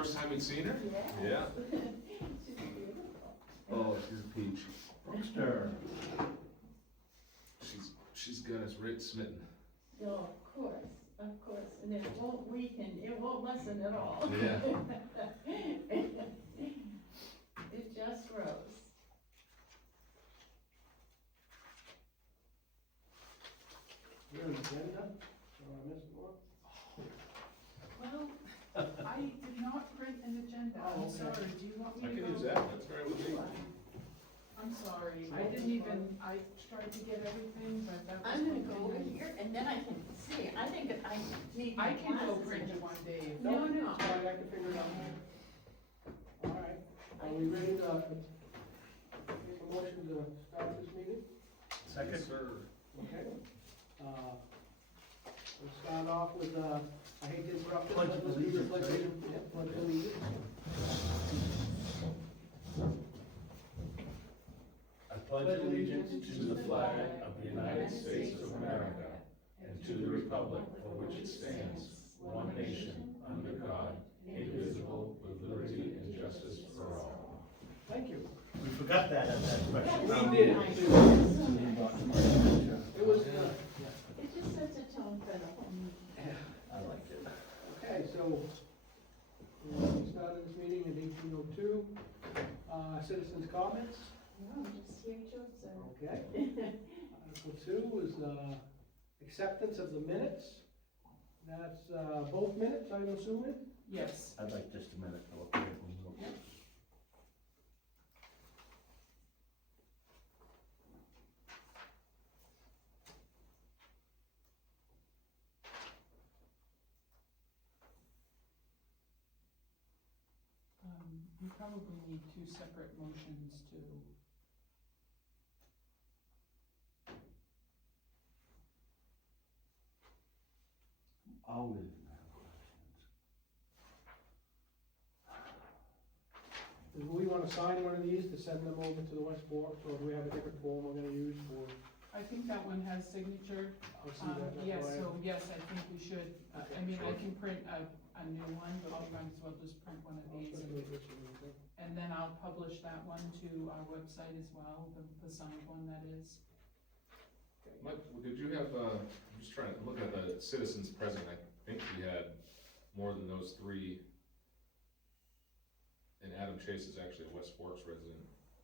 first time you'd seen her? Yeah. Yeah. She's beautiful. Oh, she's a peach. Mr. She's got us right smitten. Oh, of course, and it won't weaken, it won't lessen at all. Yeah. It just grows. Your agenda, or I missed one? Well, I did not print an agenda, Oh, I'm okay. sorry, do you want I me to can go? use that, that's all right with me. I'm sorry, I didn't even, I tried to get everything, but that was. I'm gonna one go thing over here and then I can see, I think I need my I can go glasses print again. one day. No, no. It's fine, I can figure it out. All right, are we ready to make a motion to start this meeting? Yes, sir. Okay. We'll start off with, I hate to interrupt this, Pledge but of let's do the allegiance, pledge right? of- yeah, pledge of allegiance. I pledge allegiance to the flag of the United States of America and to the republic for which it stands, one nation, under God, indivisible, with liberty and justice for all. Thank you. We forgot that at that question. We did. It was, It just sets a tone for the whole meeting. I liked it. okay, so, we started this meeting in 1802. Citizens' comments, No, just hear Joseph. okay. Article 2 is, acceptance of the minutes. That's, both minutes, I'm assuming? Yes, I'd like just a minute to look at it. we probably need two separate motions to, Always have questions. Do we want to sign one of these to send them over to the West Forks, or do we have a different form we're gonna use for, I think that one has signature. I'll see that. that's Yes, why I- so yes, I think we should, I mean, I can print a new one, but we might as well just print one of I'll these. circulate this one, okay? And then I'll publish that one to our website as well, the signed one that is. Mike, did you have, I'm just trying to look at the citizens present, I think we had more than those three. And Adam Chase is actually a West Forks resident,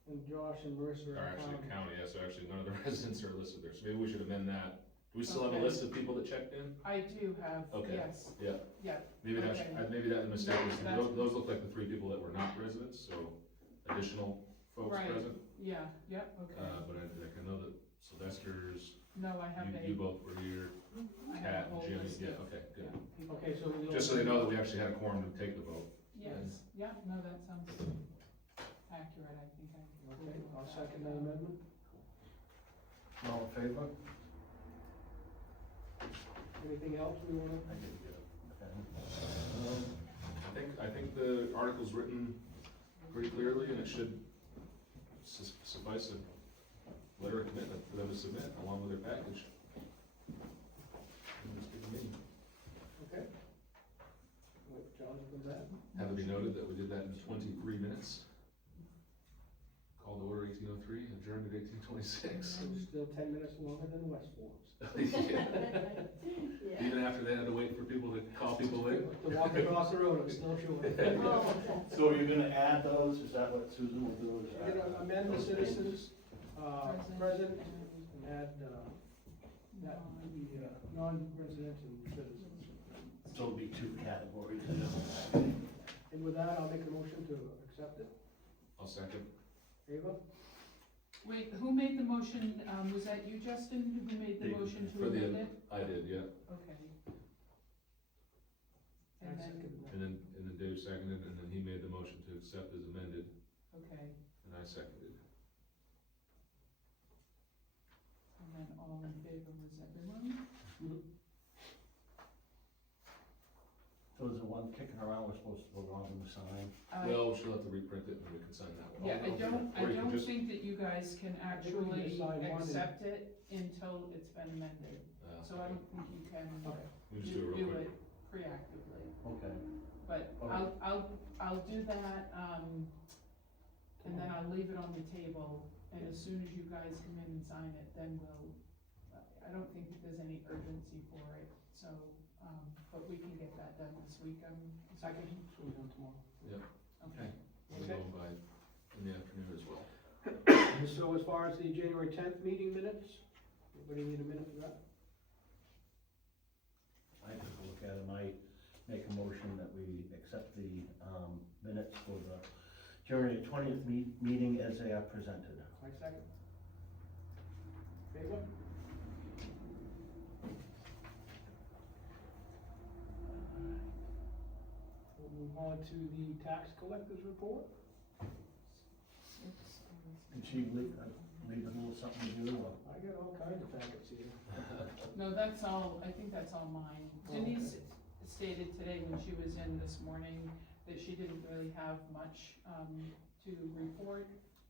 And Josh and Mercer or are actually county. county, yeah, so actually none of the residents are listed there, so maybe we should amend that. Do we still have a Okay. list of people that checked in? I do have, Okay. yes, Yeah. yeah, Maybe that, Okay. maybe that mistake was, That's- those look like the three people that were not residents, so additional folks Right. present. yeah, okay. But I know that Sylvester's, No, I have you a, both were here, I have Pat a and whole Jimmy, list yeah, of, okay, good. yeah, people. Okay, so we'll. Just so they know that we actually had a quorum to take the vote. Yes, yeah, no, that sounds accurate, I think I. Okay, I'll second that amendment. All in favor? Anything else we wanna? I didn't get it. Okay. I think the article's written pretty clearly, and it should suffice a letter of commitment for them to submit along with their package. And just give a meeting. Okay. Wait, John, come back. Have it be noted that we did that in 23 minutes. Called to order 1803, adjourned at 1826. It was still 10 minutes longer than West Forks. Yeah. Yeah. Even after they had to wait for people to call people in. To walk across the road, I'm still short. Oh, that's. So you're gonna add those, is that what Susan will do? Is We're gonna amend the citizens, present, and add, that, the, non-resident and citizens. So it'll be two categories. And with that, I'll make a motion to accept it. I'll second. Ava? Wait, who made the motion, was that you, Justin, who made the Dave, motion to for the- amend it? I did, yeah. Okay. I And then, seconded that. And then Dave seconded, and then he made the motion to accept as amended, okay, and I seconded. and then all in favor was everyone? So is the one kicking around we're supposed to vote on and sign? Well, she'll have to reprint it, and we can sign that one. Yeah, I don't Or you can just- think that you guys can I think we can actually just sign one and- accept it until it's been amended. So I don't think you can Okay. We just do it real do quick. it preactively. Okay. but I'll do that, and then I'll leave it on the table, and as soon as you guys come in and sign it, then I don't think that there's any urgency for it, so, but we can get that done this week, Second, so we done tomorrow. Yep. Okay. We'll go by in the afternoon as well. So as far as the January 10th meeting minutes, anybody need a minute for that? I took a look at them, I make a motion that we accept the, minutes for the January 20th meeting as they are presented. I second. Favor? We'll move on to the tax collector's report. Did she leave a little something to do, or? I got all kinds of packets here. No, that's all, I think that's all mine. Denise stated today when she was in this morning that she didn't really have much, to report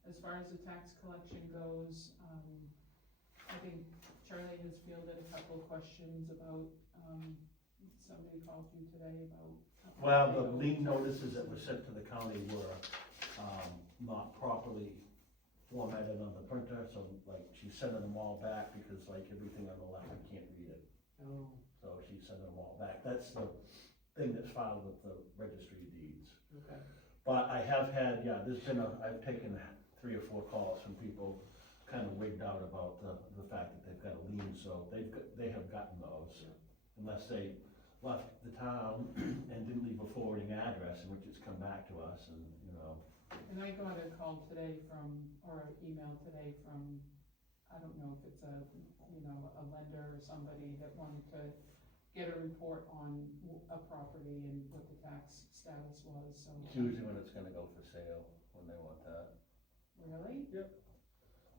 as far as the tax collection goes. I think Charlie has fielded a couple of questions about, somebody called you today about. Well, the lien notices that were sent to the county were, not properly formatted on the printer, so like, she's sending them all back because like everything on the left, I can't read it. Oh, So she's sending them all back. That's the thing that's filed with the registry of deeds. okay. But I have had, there's been I've taken 3 or 4 calls from people kind of wigged out about the fact that they've got a lien, so they have gotten those. Unless they left the town and didn't leave a forwarding address in which it's come back to us and, you know. And I got a call today or an email today from, I don't know if it's a lender or somebody that wanted to get a report on a property and what the tax status was, so. It's usually when it's gonna go for sale, when they want that. Really?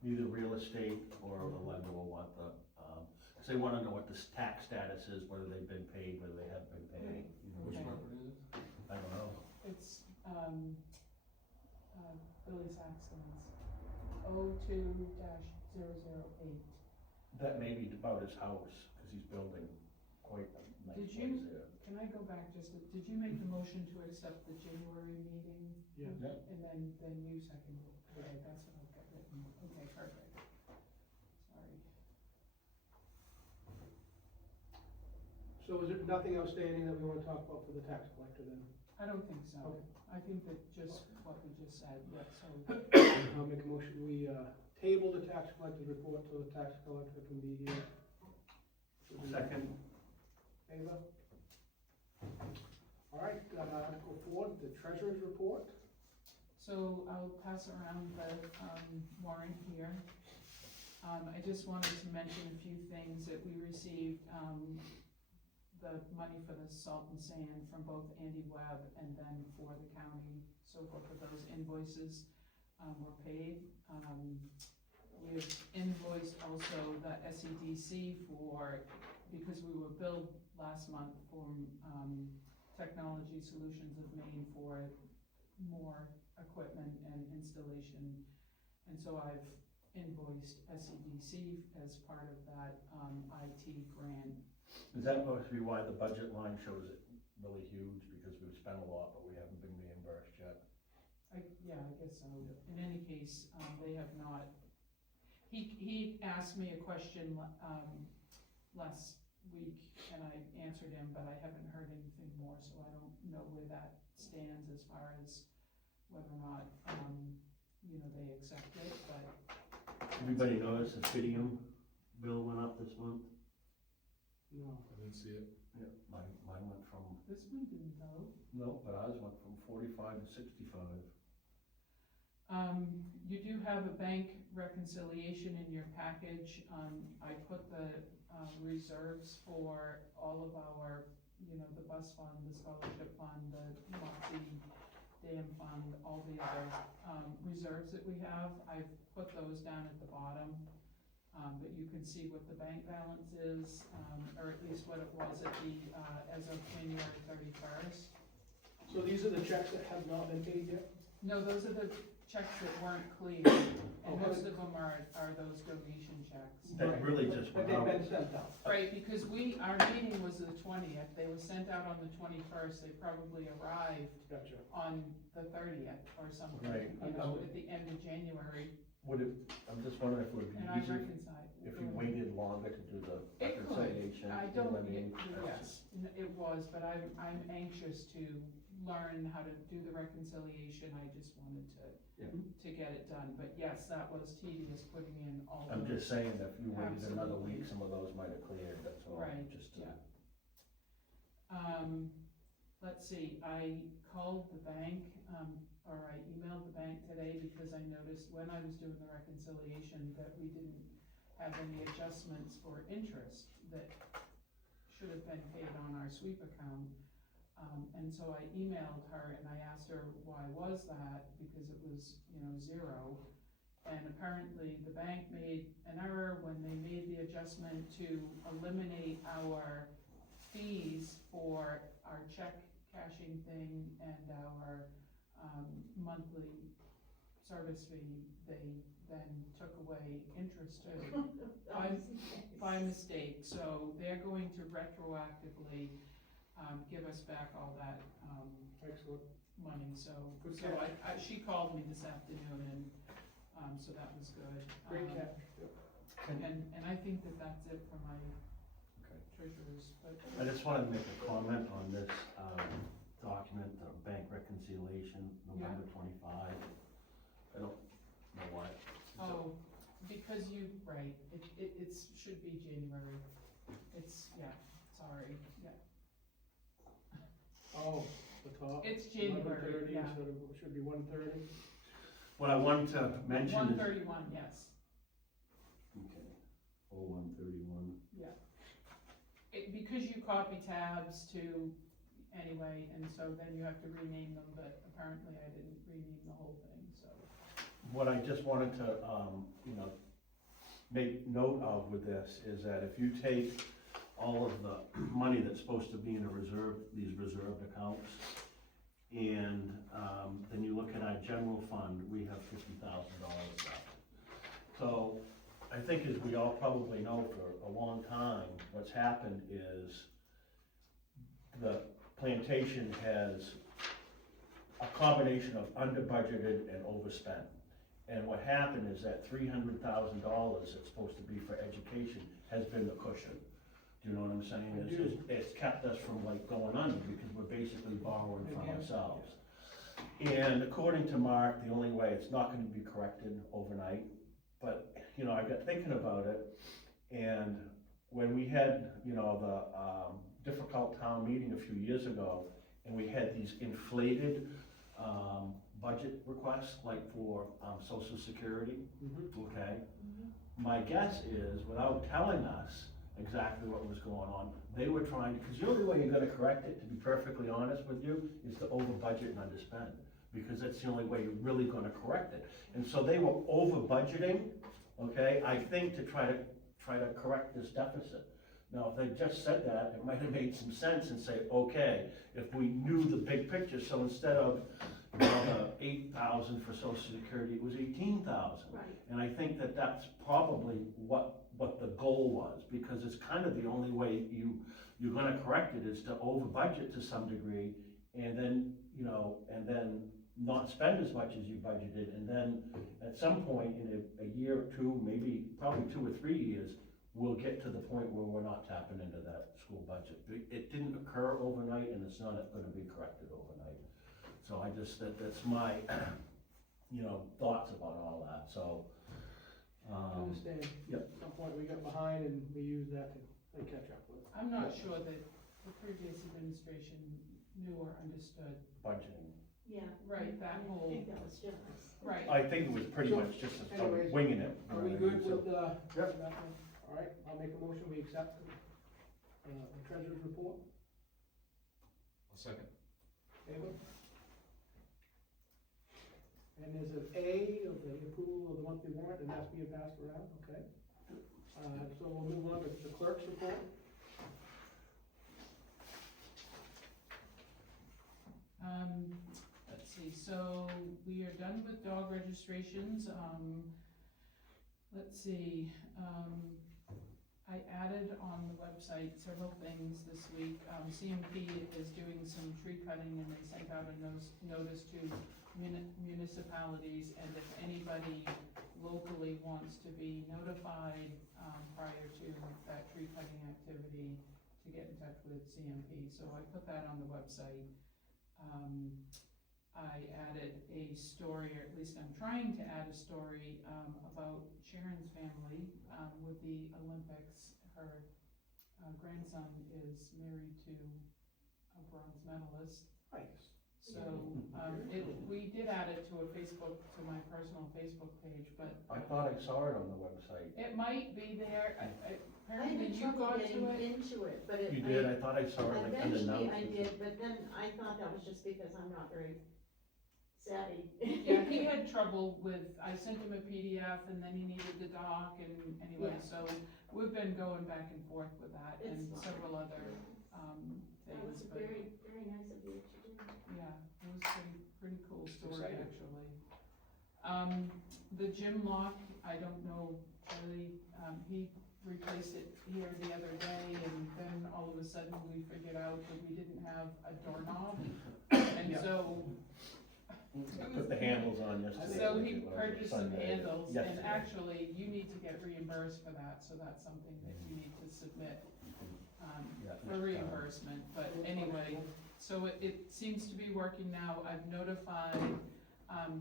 Either real estate or the lender will want the, cause they wanna know what the tax status is, whether they've been paid, whether they haven't been paid. Which Okay. property is it? I don't know. It's, Billy Saxton's 02-008. That may be about his house, cause he's building quite a nice Did place you- there. Can I go back did you make the motion to accept the January meeting? Yeah. Yeah. And then you seconded, okay, that's what I've got written, okay, perfect. Sorry. So is there nothing outstanding that we wanna talk about for the tax collector then? I don't think so. Okay. I think that just what we just said, so, I'll make a motion, we, table the tax collector's report till the tax collector can be here. Second. Favor? All right, Article 4, the treasurer's report. so I'll pass around the, warrant here. I just wanted to mention a few things that we received, the money for the salt and sand from both Andy Webb and then for the county, so both of those invoices, were paid. We have invoiced also the SEDC because we were billed last month from, Technology Solutions of Maine for more equipment and installation. And so I've invoiced SEDC as part of that, IT grant. Is that supposed to be why the budget line shows it really huge, because we've spent a lot, but we haven't been reimbursed yet? I guess so. In any case, they have not, he asked me a question, last week, and I answered him, but I haven't heard anything more, so I don't know where that stands as far as whether or not, they accept it, but. Everybody knows the Fidium bill went up this month? No. I didn't see it. Yeah. Mine went from, This one didn't though. no, but ours went from 45 to 65. You do have a bank reconciliation in your package. I put the, reserves for all of our, the bus fund, the scholarship fund, the Moxie Dam fund, all the other, reserves that we have. I've put those down at the bottom. But you can see what the bank balance is, or at least what it was at the, as of January 31st. So these are the checks that have not been paid yet? No, those are the checks that weren't clear, and most of them are those donation checks. That really just But went they've out. been sent out. Right, because our meeting was the 20th, they were sent out on the 21st, they probably arrived Gotcha. on the 30th or something, Right. at the end of January, Would it, I'm just wondering if it would be and I easier reconciled. if you waited longer to do the It could. reconciliation. I you know don't, what I mean? yes, it was, but I'm anxious to learn how to do the reconciliation, I just wanted Yeah. to get it done, but yes, that was tedious, putting in all I'm those. just saying that if you waited another Absolutely. week, some of those might have cleared, that's all. Right, Just to- yeah. Let's see, I called the bank, or I emailed the bank today because I noticed when I was doing the reconciliation that we didn't have any adjustments for interest that should have been paid on our sweep account. And so I emailed her and I asked her why was that, because it was, zero. And apparently the bank made an error when they made the adjustment to eliminate our fees for our check cashing thing and our monthly service fee. They then took away interest too, by mistake. So they're going to retroactively give us back all that Excellent. money. So Good so she called me this afternoon, and so that was good. Great catch. Yep. And I think that that's it for my Okay. treasurers, but. I just wanted to make a comment on this, document, the bank reconciliation, November 25. I don't know why. Oh, because right, it's, should be January. Sorry, yeah. Oh, the top. It's January, 11:30 yeah. instead of, it should be 1:30. What I wanted to mention is. 131, yes. Okay, 0131. Because you copy tabs to, anyway, and so then you have to rename them, but apparently I didn't rename the whole thing, so. What I just wanted to, make note of with this is that if you take all of the money that's supposed to be in these reserved accounts, and, then you look at our general fund, we have $50,000 left. So, I think as we all probably know for a long time, what's happened is the plantation has a combination of under budgeted and overspent. And what happened is that $300,000 that's supposed to be for education has been the cushion. Do you know what I'm saying? I do. It's kept us from going under because we're basically borrowing from Again. ourselves. And according to Mark, the only way, it's not gonna be corrected overnight, but, I got thinking about it, and when we had, the, difficult town meeting a few years ago, and we had these inflated, budget requests, like for, social security, okay? My guess is, without telling us exactly what was going on, they were trying to, because the only way you're gonna correct it, to be perfectly honest with you, is to over budget and underspend, because that's the only way you're really gonna correct it. And so they were over budgeting, okay, I think to try to correct this deficit. Now, if they just said that, it might have made some sense and say, okay, if we knew the big picture, so instead of, the 8,000 for social security, it was 18,000. Right. And I think that that's probably what the goal was, because it's kind of the only way you're gonna correct it is to over budget to some degree, and then, and then not spend as much as you budgeted, and then at some point in a year or two, maybe probably 2 or 3 years, we'll get to the point where we're not tapping into that school budget. It didn't occur overnight, and it's not gonna be corrected overnight. So that's my, thoughts about all that, so. I understand. Yep. At some point we got behind and we used that to play catch up with. I'm not sure that the previous administration knew or understood, Budgeting. Yeah. right, that I whole, think that was generous. right. I think it was pretty So, much just anyways, winging it. Are we right? good So- with, Yep. that one? All right, I'll make a motion, we accept, the treasurer's report. I'll second. David? And there's an A of the approval of the monthly warrant, and that's being passed around, okay? So we'll move on to the clerk's report. Let's see, so we are done with dog registrations, let's see, I added on the website several things this week. CMP is doing some tree cutting and they sent out a notice to municipalities, and if anybody locally wants to be notified, prior to that tree cutting activity, to get in touch with CMP, so I put that on the website. I added a story, or at least I'm trying to add a story, about Sharon's family, with the Olympics. Her grandson is married to a bronze medalist. Nice. So, we did add it to to my personal Facebook page, but. I thought I saw it on the website. It might be there, I apparently had you trouble got getting to it. into it, but it. You did, I thought I saw it like in the Eventually notes. I did, but then I thought that was just because I'm not very savvy. Yeah, he had trouble with, I sent him a PDF and then he needed the doc, and anyway, Yeah. so we've been going back and forth with that It's and fine. several other, That was things, but very, very nice of you to do. yeah, it was pretty cool story, Exciting. actually. The gym lock, I don't know, Charlie, he replaced it here the other day, and then all of a sudden we figured out that we didn't have a doorknob, and Yeah. so. I put the handles on yesterday. So he It was purchased some Sunday. handles, and Yesterday. actually, you need to get reimbursed for that, so that's something that you need to submit, Yeah, for next time. reimbursement, but anyway, so it seems to be working now. I've notified,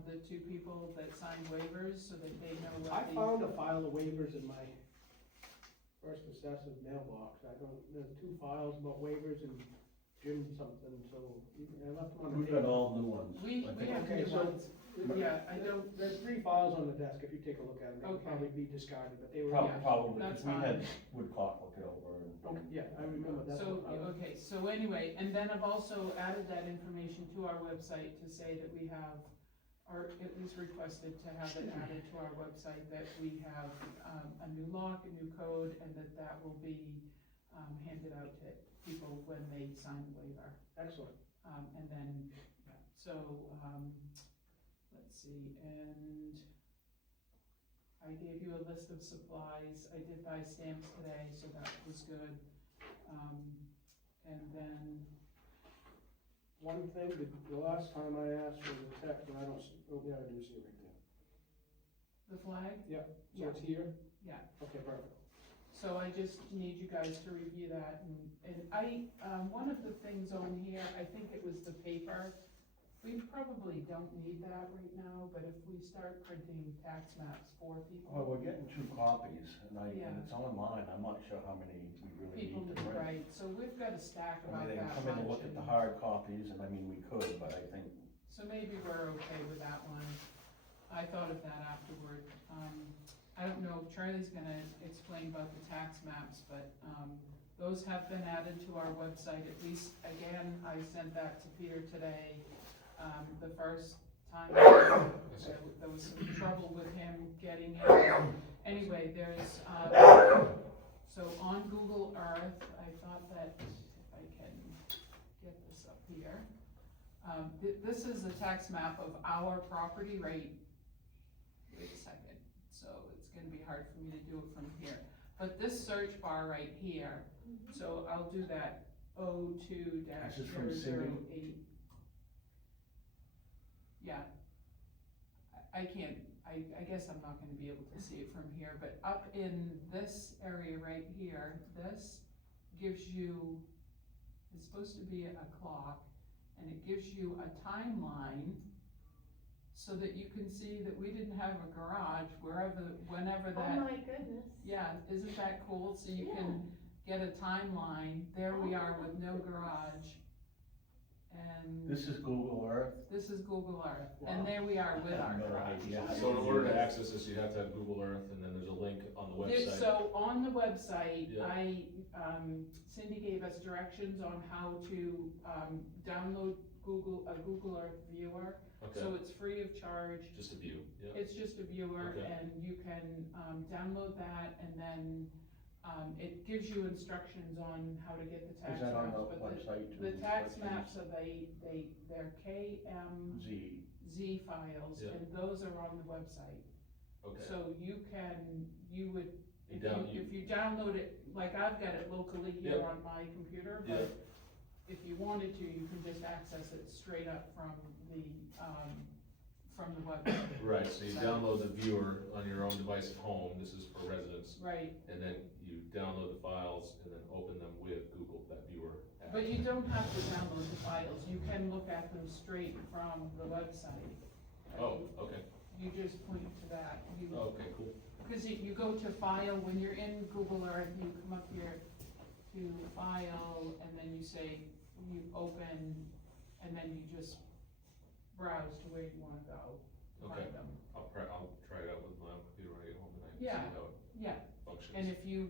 the two people that signed waivers, so that they know I what found a file of waivers in my first assessor's mailbox. There's 2 files about waivers and Jim something, so I left them on the We've table. got all new ones. we I think. have Okay, new so- ones, yeah, I don't, There's 3 files on the desk, if you take a look at them, they Okay. can probably be discarded, but they were. Prob- Yeah, Probably, that's because we had fine. Woodcock look it over and. Okay, yeah, I remember that. so, okay, so anyway, and then I've also added that information to our website to say that we have, or at least requested to have it added to our website, that we have, a new lock, a new code, and that will be, handed out to people when they sign the waiver. Excellent. And then, yeah, so, let's see, and I gave you a list of supplies. I did buy stamps today, so that was good. And then, One thing, the last time I asked for the text, and I don't see it right there. the flag, So it's here? yeah. Okay, perfect. So I just need you guys to review that, and I, one of the things on here, I think it was the paper. We probably don't need that right now, but if we start printing tax maps for people. Well, we're getting 2 copies, and Yeah. it's online, I'm not sure how many we really People need to need, print. right, so we've got a stack I about mean, they that can come in and much, look at the and- hard copies, and I mean, we could, but I think, so maybe we're okay with that one. I thought of that afterward. I don't know if Charlie's gonna explain about the tax maps, but, those have been added to our website, at least, again, I sent that to Peter today. The first time, there was some trouble with him getting it. Anyway, there's, so on Google Earth, I thought that, if I can get this up here. This is a tax map of our property, right? Wait a second, so it's gonna be hard for me to do it from here. But this search bar right here, so I'll do that 02-008. This is from Cindy? Yeah. I can't, I guess I'm not gonna be able to see it from here, but up in this area right here, this gives you, it's supposed to be a clock, and it gives you a timeline so that you can see that we didn't have a garage whenever Oh that, my goodness. yeah, isn't that cool? So you can get a timeline, there we are with no garage. And this is Google Earth. this is Google Earth, and Wow. there we are with I our have no garage. idea how So in to do order to that. access this, you have to have Google Earth, and then there's a link on the There- website. So on the website, Yeah. Cindy gave us directions on how to, download a Google Earth viewer. Okay, So it's free of charge. just a view, yeah. It's just a viewer, Okay. and you can, download that, and then, It gives you instructions on how to get the tax Is that on maps, the but website too? the tax What maps things? are they're KMZ Z, files, Yeah. and those are on the website. Okay. So you would, You down- if you download it, like I've got it locally here Yep. on my computer, Yeah. but if you wanted to, you can just access it straight up from the website. Right, so you So- download the viewer on your own device at home, this is for residents, Right, and then you download the files and then open them with Google, that viewer app. but you don't have to download the files, you can look at them straight from the website. Oh, okay, You just point to that, okay, cool. because you go to file, when you're in Google Earth, you come up here to file, and then you say, you open, and then you just browse to where you wanna go, to Okay. find them. I'll try it out with my own computer when I get home tonight, and Yeah. see how it Yeah, functions. and if you,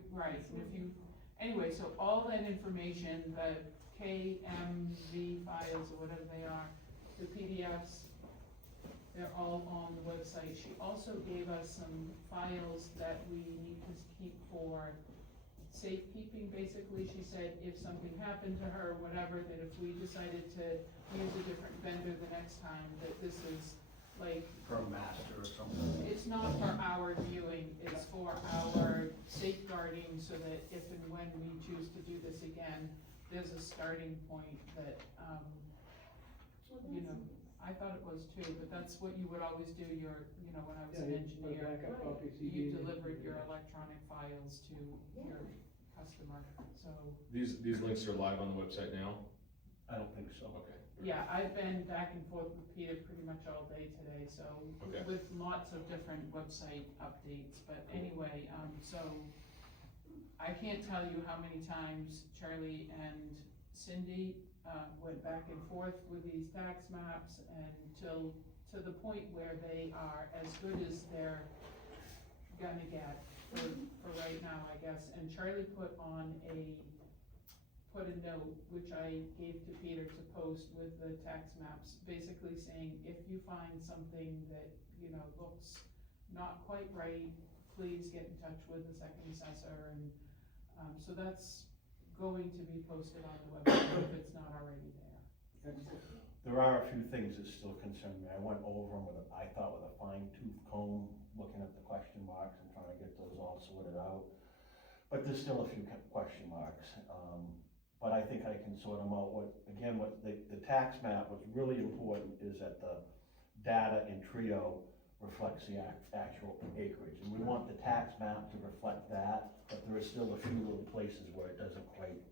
anyway, so all that information, the KMV files, or whatever they are, the PDFs, they're all on the website. She also gave us some files that we need to keep for safekeeping, basically. She said if something happened to her, whatever, that if we decided to use a different vendor the next time, that this is like, per master or something. it's not for our viewing, it's for our safeguarding, so that if and when we choose to do this again, there's a starting point that, you know, I thought it was too, but that's what you would always do, when I was an Yeah, you put a engineer, backup copy you CD. delivered your electronic files to your customer, so. These links are live on the website now? I don't think so. Okay. Yeah, I've been back and forth with Peter pretty much all day today, so, Okay. with lots of different website updates, but anyway, so, I can't tell you how many times Charlie and Cindy, went back and forth with these tax maps, until, to the point where they are as good as they're gonna get for right now, I guess, and Charlie put a note, which I gave to Peter to post with the tax maps, basically saying, if you find something that, looks not quite right, please get in touch with the second assessor, and, so that's going to be posted on the website if it's not already there. There are a few things that still concern me. I went over them with I thought with a fine tooth comb, looking at the question marks and trying to get those all sorted out. But there's still a few question marks. But I think I can sort them out. What the tax map, what's really important is that the data in Trio reflects the actual acreage. And we want the tax map to reflect that, but there are still a few little places where it doesn't quite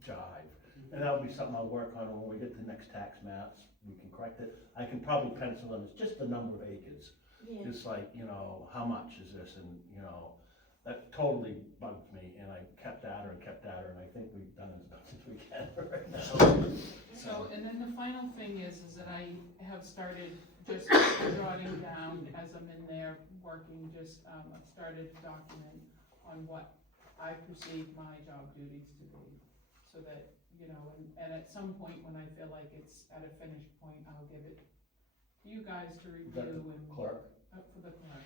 jive. And that'll be something I'll work on when we get the next tax maps, we can correct it. I can probably pencil in, it's just the number of acres. Yeah. It's like, how much is this, and, that totally bugged me, and I kept at her, and I think we've done as much as we can right now. So, and then the final thing is that I have started just jotting down as I'm in there working, I've started a document on what I perceive my job duties to be. So that, and at some point when I feel like it's at a finished point, I'll give it to you guys to Is that review the and. clerk? For the clerk.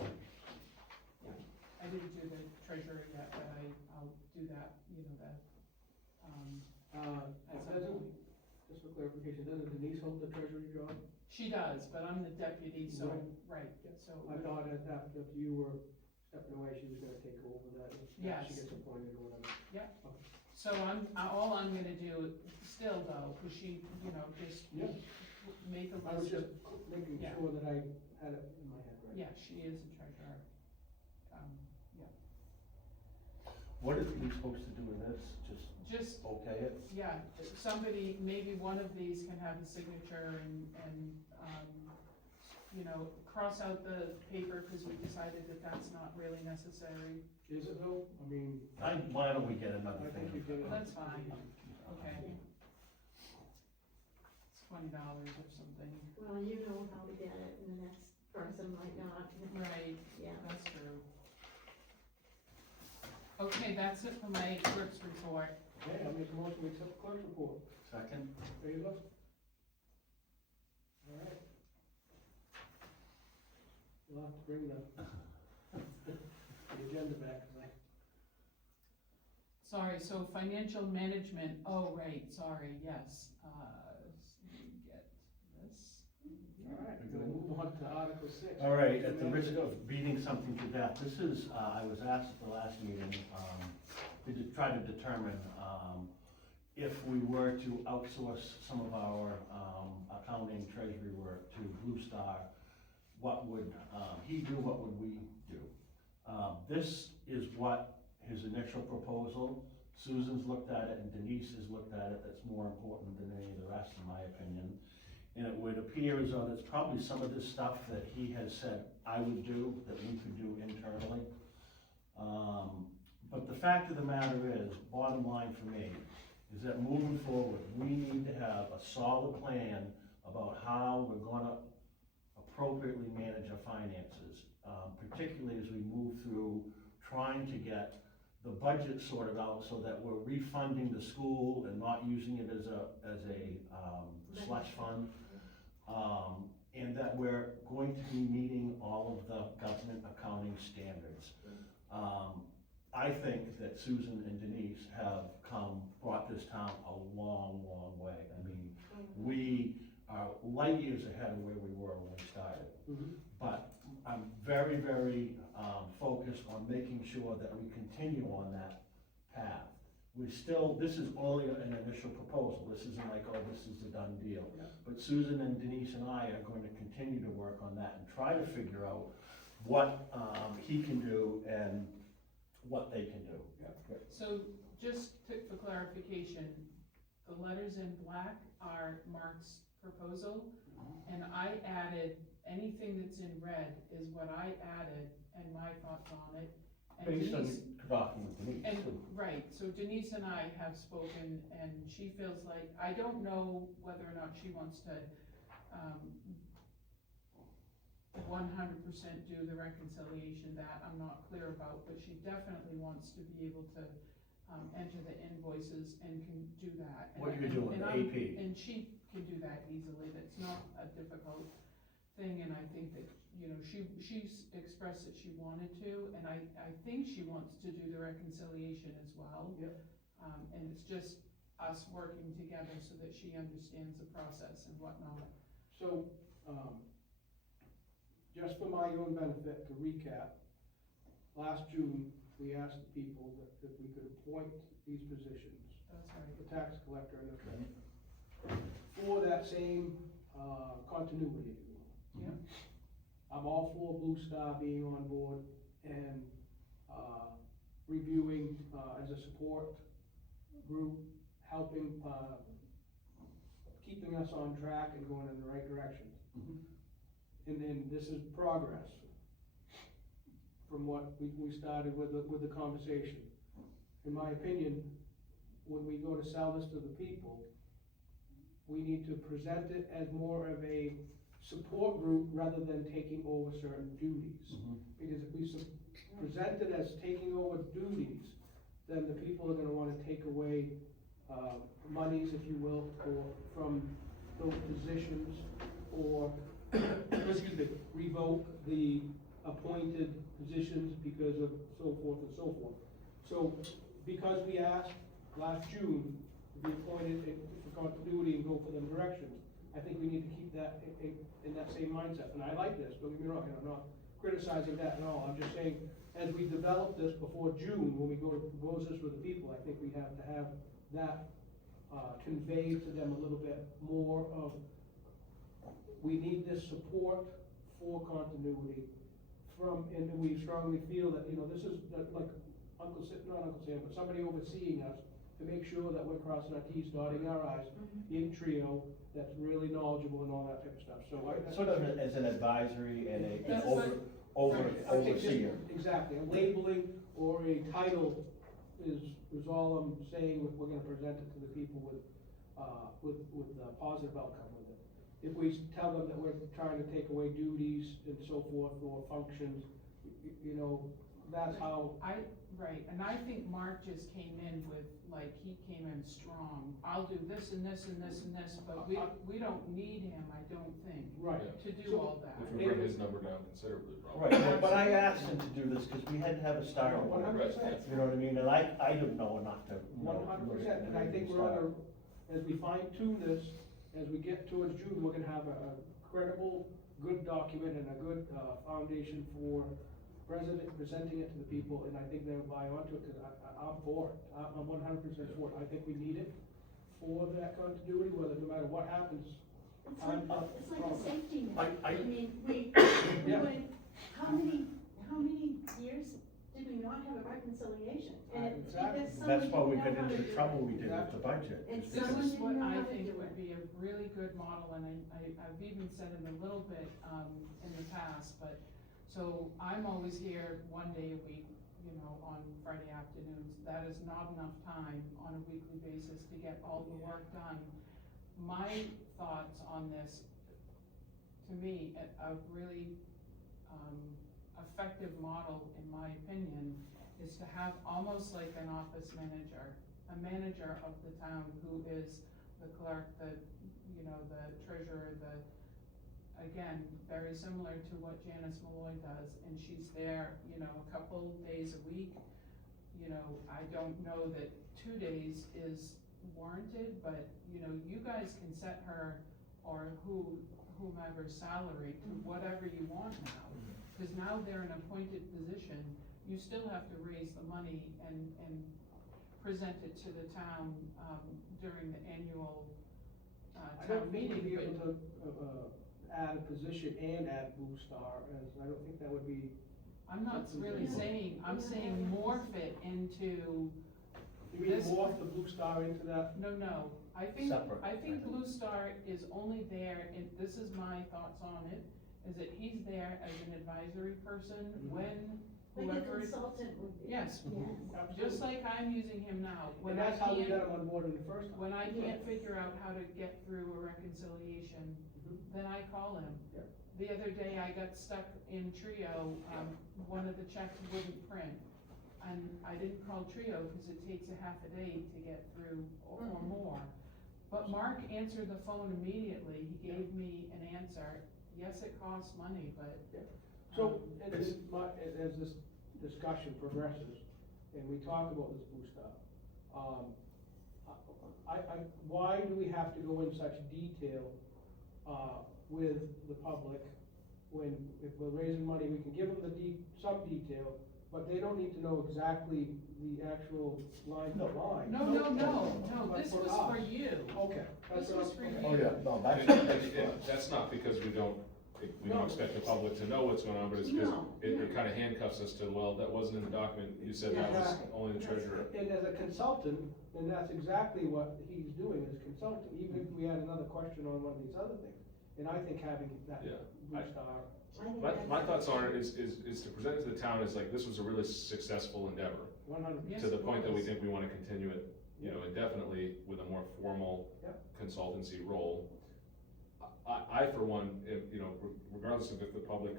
Yeah, I didn't do the treasurer yet, but I'll do that, at some point. Just for clarification, doesn't Denise hold the treasury job? She does, but I'm the deputy, so, right, so. I thought after you were stepping away, she was gonna take over that, if Yes. she gets appointed or whatever. So all I'm gonna do still though, cause she, just Yeah. make a I was list of, just making Yeah. sure that I had it in my head right. yeah, she is the treasurer. What is he supposed to do with this? Just, Okay it? yeah, somebody, maybe one of these can have a signature and, cross out the paper, cause we decided that that's not really necessary. Is it though? I mean, Why don't we get another I think you thing? did. That's fine. Okay. It's $20 or something. Well, you know how to get it, and the next person might not. Right, Yeah. that's true. Okay, that's it for my clerk's report. Okay, I'll make a motion to accept the clerk's report. Second? Favor? All right. You'll have to bring the agenda back, 'cause Sorry, so financial management, oh, right, sorry, yes, let me get this. All right, we're gonna move on to Article 6. All right, at the risk of beating something to death, this is, I was asked at the last meeting, to try to determine, if we were to outsource some of our, accounting treasury work to Blue Star, what would, he do, what would we do? This is what his initial proposal, Susan's looked at it and Denise has looked at it, that's more important than any of the rest, in my opinion. And it would appear as though there's probably some of this stuff that he has said I would do, that we could do internally. But the fact of the matter is, bottom line for me, is that moving forward, we need to have a solid plan about how we're gonna appropriately manage our finances, particularly as we move through trying to get the budget sorted out so that we're refunding the school and not using it as a slush fund. And that we're going to be meeting all of the government accounting standards. I think that Susan and Denise have brought this town a long, long way. I mean, we are light years ahead of where we were when we started. But I'm very, very focused on making sure that we continue on that path. This is only an initial proposal. This isn't like, oh, this is a done deal. Yeah. But Susan and Denise and I are going to continue to work on that and try to figure out what he can do and what they can do. So just for clarification, the letters in black are Mark's proposal, and I added, anything that's in red is what I added and my thoughts on it. And Based on Denise, talking with Denise and, too. right, so Denise and I have spoken, and she feels like, I don't know whether or not she wants to, 100% do the reconciliation, that I'm not clear about, but she definitely wants to be able to, enter the invoices and can do that. What And- you're doing, and the I'm- AP. And she can do that easily, that's not a difficult thing, and I think that, she's expressed that she wanted to, and I think she wants to do the reconciliation as well. Yep. And it's just us working together so that she understands the process and whatnot. So, just for my own benefit, to recap, last June, we asked the people that if we could appoint these positions, That's right. the tax collector and the treasurer, for that same, continuity, if you will. Yeah. I'm all for Blue Star being on board and, reviewing, as a support group, helping, keeping us on track and going in the right direction. And then this is progress from what we started with the conversation. In my opinion, when we go to sell this to the people, we need to present it as more of a support group rather than taking over certain duties. Because if we present it as taking over duties, then the people are gonna wanna take away, monies, if you will, from those positions, or, excuse me, revoke the appointed positions because of so forth and so forth. So, because we asked last June to be appointed for continuity and go for them directions, I think we need to keep that in that same mindset. And I like this, don't get me wrong, and I'm not criticizing that at all, I'm just saying, as we develop this before June, when we go to propose this with the people, I think we have to have that conveyed to them a little bit more of, we need this support for continuity and we strongly feel that, this is like not Uncle Sam, but somebody overseeing us to make sure that we're crossing our T's, dotting our I's, in trio, that's really knowledgeable and all that type of stuff, so Sort of as an advisory and an That's overseer. Exactly, a labeling or a title is all I'm saying, we're gonna present it to the people with a positive outcome with it. If we tell them that we're trying to take away duties and so forth, or functions, that's how, Right, and I think Mark just came in with, like, he came in strong, I'll do this and this and this and this, but we don't need him, I don't think, right. to do So- all that. Which would bring his number down considerably, probably. Right, but I asked him to do this because we had to have a starting point. 100%. You know what I mean? And I didn't know enough to. know. 100%, and I think we're under, as we fine tune this, as we get towards June, we're gonna have a credible, good document and a good, foundation for presenting it to the people, and I think they'll buy onto it, cause I'm for it, I'm 100% for it, I think we need it for that continuity, whether, no matter what happens. It's like a safety net. I- mean, we Yeah. would, how many years did we not have a reconciliation? And if Exactly. there's someone That's why we who got know how into to the do trouble it. we did with the budget. And is This because- is someone what didn't know I how to think do would it. be a really good model, and I've even said it a little bit, in the past, but, so I'm always here one day a week, you know, on Friday afternoons. That is not enough time on a weekly basis to get all the work done. My thoughts on this, to me, a really, effective model, in my opinion, is to have almost like an office manager, a manager of the town who is the clerk, the, you know, the treasurer, again, very similar to what Janice Malloy does, and she's there, you know, a couple days a week. You know, I don't know that 2 days is warranted, but, you know, you guys can set her or whomever's salary to whatever you want now. Cause now they're an appointed position, you still have to raise the money and present it to the town, during the annual, I town don't think we'd meeting, be but. able to, add a position and add Blue Star, as, I don't think that would be, I'm not really saying, I'm saying morph it into, you mean This- morph the Blue Star into that? no, I think, Separate, I I think think. Blue Star is only there, and this is my thoughts on it, is that he's there as an advisory person Mhm. when Like a whoever is. consultant would be. Yes, Yes. just like I'm using him now, when And I that's how we can't, got him on board in the first time. when I can't Yes. figure out how to get through a reconciliation, Mhm. then I call him. Yep. The other day I got stuck in Trio, one of the checks wouldn't print. And I didn't call Trio because it takes a half a day to get through or Mhm. more. But Mark answered the phone immediately, he gave me an answer, yes, it costs money, but. So, It's- as this discussion progresses, and we talk about this Blue Star, why do we have to go in such detail, with the public, when, if we're raising money, we can give them some detail, but they don't need to know exactly the actual line for line? No, But this for was us. for you. Okay, that's This what was I'm, for okay. you. Oh, yeah, no, And that's not because we don't No. expect the public to know what's going on, but it's because No, it no. kind of handcuffs us to, well, that wasn't in the document, you said that was Exactly. only the treasurer. And as a consultant, then that's exactly what he's doing as consultant, even if we had another question on one of these other things. And I think having that Yeah. Blue Star, I think My that's- thoughts on it is to present it to the town as like, this was a really successful endeavor, 100%. Yes, to the it point that we was. think we want to continue it, you know, indefinitely with a more formal Yep. consultancy role. I, for one, you know, regardless of if the public,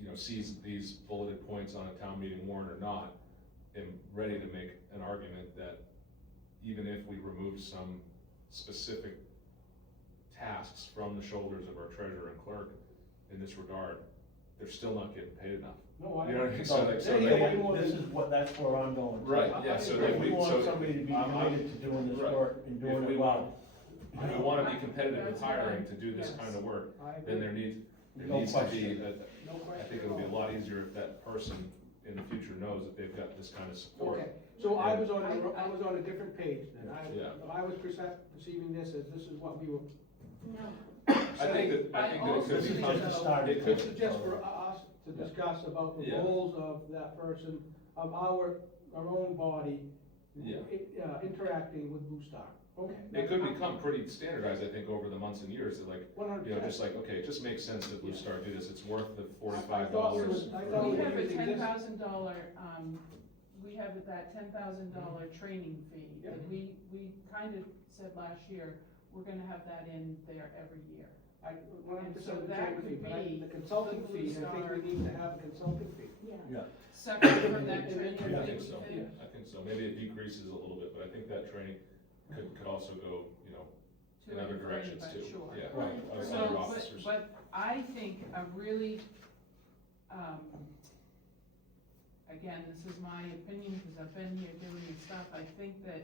you know, sees these bulleted points on a town meeting warrant or not, am ready to make an argument that even if we remove some specific tasks from the shoulders of our treasurer and clerk in this regard, they're still not getting paid enough. No, I. You know what I mean? So, So like- so they- like- this is what, that's where I'm going. Right, yeah, so that If we we, want so, somebody to be I'm- committed to doing this right. work and doing If we it well. if we wanna be competitive with That's right. hiring to do this Yes. kind of work, I then agree. there No needs to be, question. No I question think at it'll be a all. lot easier if that person in the future knows that they've got this kind of support. Okay, so I was on, I- I was on a different page then, Yeah. I was perceiving this as this is what we were No, I think that it also could This is become, just a starting it could, This is just for us to discuss about the Yeah. roles of that person, of our own body. Yeah. Interacting with Blue Star, okay. it could become pretty standardized, I think, over the months and years, that like, 100%. you know, just like, okay, it just makes sense that Blue Yeah. Star do this, it's worth the I $45. thought we was- I thought We we have a using this- $10,000, we have that $10,000 training fee, that Yeah. we kind of said last year, we're gonna have that in there every year. I, 100% So the that chamber fee, could but be the consulting the Blue fee, I think Star. we need to have a consulting fee. Yeah. Yeah, Separate from that And- training. and- I fee, think so, you Yes. I think so, maybe it decreases a little bit, but I think that training could also go, you know, To in other and for directions anybody, too. sure. Yeah, Right. other So, officers. but I think a really, again, this is my opinion, because I've been here doing this stuff, I think that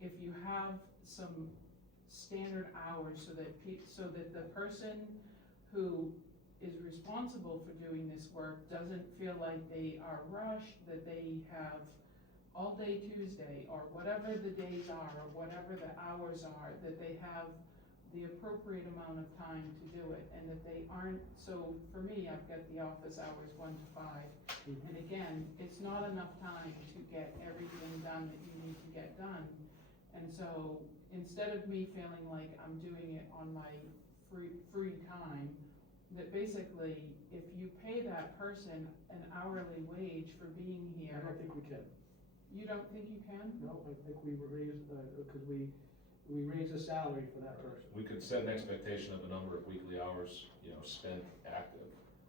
if you have some standard hours so that so that the person who is responsible for doing this work doesn't feel like they are rushed, that they have all day Tuesday, or whatever the days are, or whatever the hours are, that they have the appropriate amount of time to do it, and that they aren't, so for me, I've got the office hours 1 to 5. And again, it's not enough time to get everything done that you need to get done. And so, instead of me feeling like I'm doing it on my free time, that basically, if you pay that person an hourly wage for being I here, don't think we can. you don't think you can? No, I think we raise, because we raise the salary for that person. We could set an expectation of a number of weekly hours, you know, spent active.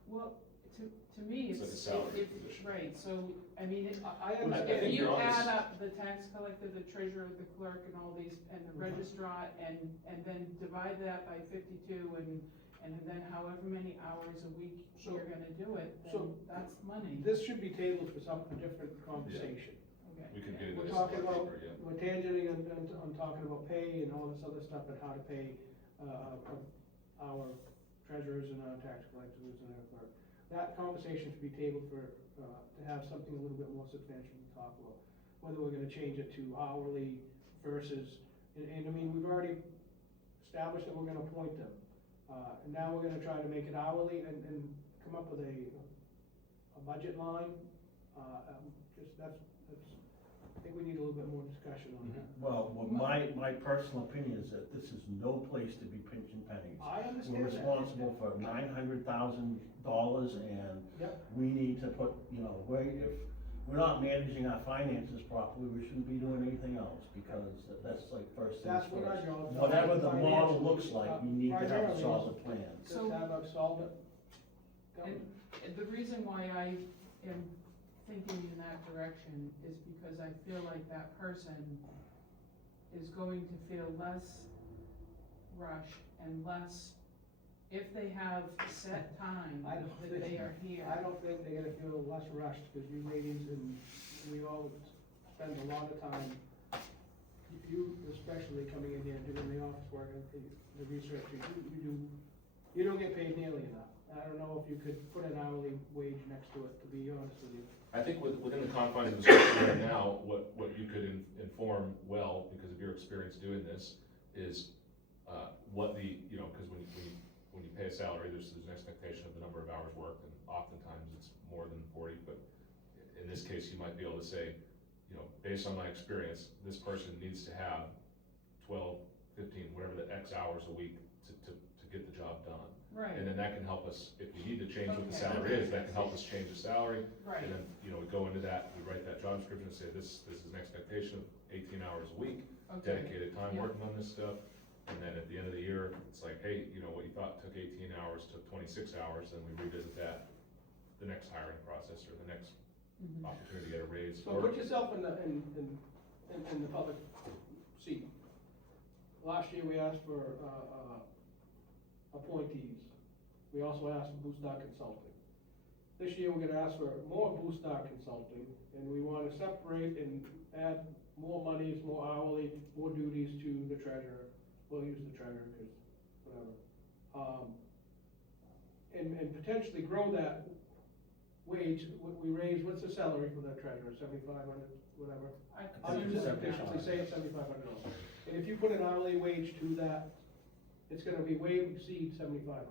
Well, to me, It's like a it's, salary it- position. right, so, I mean, I I understand. if think you you're on add this- up the tax collector, the treasurer, the clerk, and all these, and the registrar, and then divide that by 52, and then however many hours a week So- you're gonna do it, so then that's money. This should be tabled for a different conversation. We Okay, could get into We're this a talking lot about, deeper, yeah. we're tangenting on talking about pay and all this other stuff and how to pay, our treasurers and our tax collectors and our clerk. That conversation should be tabled for, to have something a little bit more substantial to talk about. Whether we're gonna change it to hourly versus, and I mean, we've already established that we're gonna appoint them. And now we're gonna try to make it hourly and come up with a budget line. I think we need a little bit more discussion on that. well, my personal opinion is that this is no place to be pinching pennies. I We're understand that. responsible for $900,000 and Yep. we need to put, you know, if we're not managing our finances properly, we shouldn't be doing anything else, because that's like first things That's what our first. job is. Whatever the model Financially, looks like, we need to have a primarily solid plan. Just So- have a solid government. and the reason why I am thinking in that direction is because I feel like that person is going to feel less rushed and less, if they have set time I don't that think- they are here. I don't think they're gonna feel less rushed, because you ladies and we all spend a lot of time, you especially coming in here and doing the office work and the research, you don't get paid nearly enough. I don't know if you could put an hourly wage next to it, to be honest with you. I think within the confines of the structure right now, what you could inform well, because of your experience doing this, is, what the, you know, because when you pay a salary, there's an expectation of the number of hours worked, and oftentimes it's more than 40, but in this case, you might be able to say, you know, based on my experience, this person needs to have 12, 15, whatever the X hours a week to get the job done. Right, And then that can help us, if we need to change what the Okay. salary is, that can help us change the salary. right, And then, you know, we go into that, we write that job description and say, this is an expectation of 18 hours a week, okay, dedicated time Yeah. working on this stuff. And then at the end of the year, it's like, hey, you know, what you thought took 18 hours took 26 hours, then we revisit that, the next hiring process or the next mhm. opportunity to get a raise. So Or put yourself in the public seat. Last year, we asked for, appointees. We also asked for Blue Star Consulting. This year, we're gonna ask for more Blue Star Consulting, and we wanna separate and add more monies, more hourly, more duties to the treasurer. We'll use the treasurer, cause whatever. And potentially grow that wage, we raise, what's the salary for the treasurer, 7,500, whatever? I think it's understand. Potentially say it's $7,500. And if you put an hourly wage to that, it's gonna be way exceed $7,500.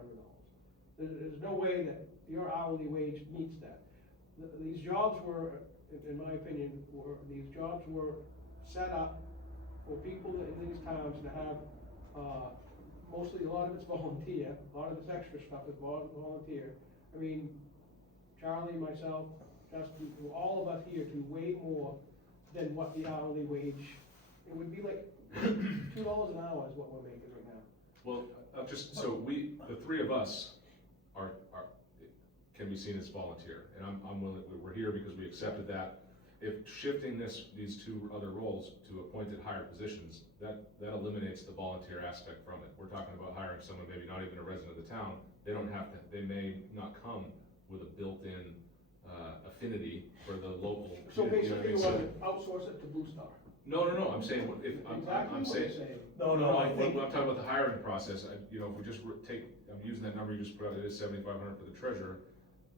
There's no way that your hourly wage meets that. These jobs were, in my opinion, these jobs were set up for people in these towns to have, mostly, a lot of it's volunteer, a lot of this extra stuff is volunteer. I mean, Charlie, myself, Justin, all of us here do way more than what the hourly wage, it would be like $2 an hour is what we're making right now. Well, so the three of us are, can be seen as volunteer, and I'm willing, we're here because we accepted that. If shifting these two other roles to appointed higher positions, that eliminates the volunteer aspect from it. We're talking about hiring someone, maybe not even a resident of the town, they don't have to, they may not come with a built-in, affinity for the local. So you know what I basically, mean? you So- want to outsource it to Blue Star. No, I'm saying, I'm Exactly what saying. you're saying. No, I think, I'm talking about the hiring process, if we just I'm using that number you just put out, it is $7,500 for the treasurer.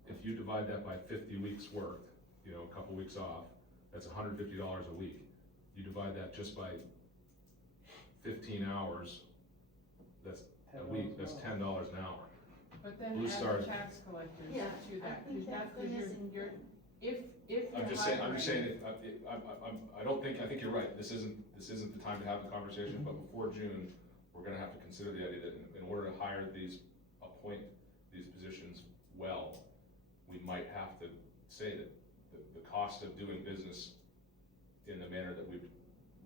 If you divide that by 50 weeks worked, a couple weeks off, that's $150 a week. You divide that just by 15 hours, that's a week, that's $10 an hour. But then Blue add Stars. the tax collectors Yeah, to I that, think because that's the missing you're, thing. if you're I'm just saying, I think you're right, this isn't the time to have the conversation, but before June, we're gonna have to consider the idea that in order to appoint these positions well, we might have to say that the cost of doing business in the manner that we've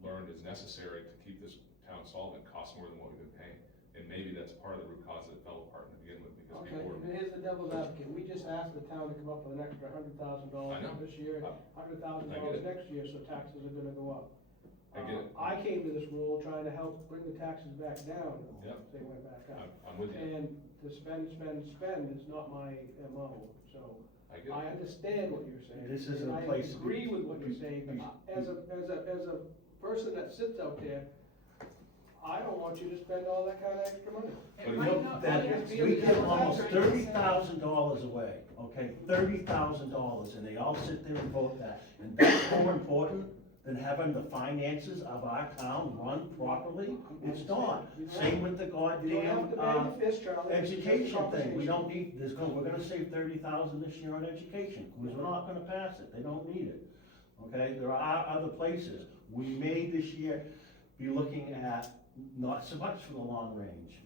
learned is necessary to keep this town solvent costs more than what we've been paying. And maybe that's part of the root cause that it fell apart to begin with, because Okay, people were. and here's the devil's advocate, we just asked the town to come up with an extra $100,000 I know. this year, I $100,000 get it. next year, so taxes are gonna go up. I get it. I came to this rule trying to help bring the taxes back down, Yep. they went back up. I'm with you, And to spend is not my MO, so I get I it. understand what you're saying. This isn't and a place to I agree be- with what you're saying, but as a person that sits out there, I don't want you to spend all that kind of extra money. But It you might Look, not that, be just a- be we a give devil's almost advocate. $30,000 away, okay, $30,000, and they all sit there and vote that. And that's more important than having the finances of our town run properly? It's not. Same with the You don't goddamn, have to bang your fist, Charlie. It's just a education thing, we conversation. don't need, we're gonna save 30,000 this year on education, because we're not gonna pass it, they don't need it. Okay, there are other places, we may this year be looking at not so much for the long range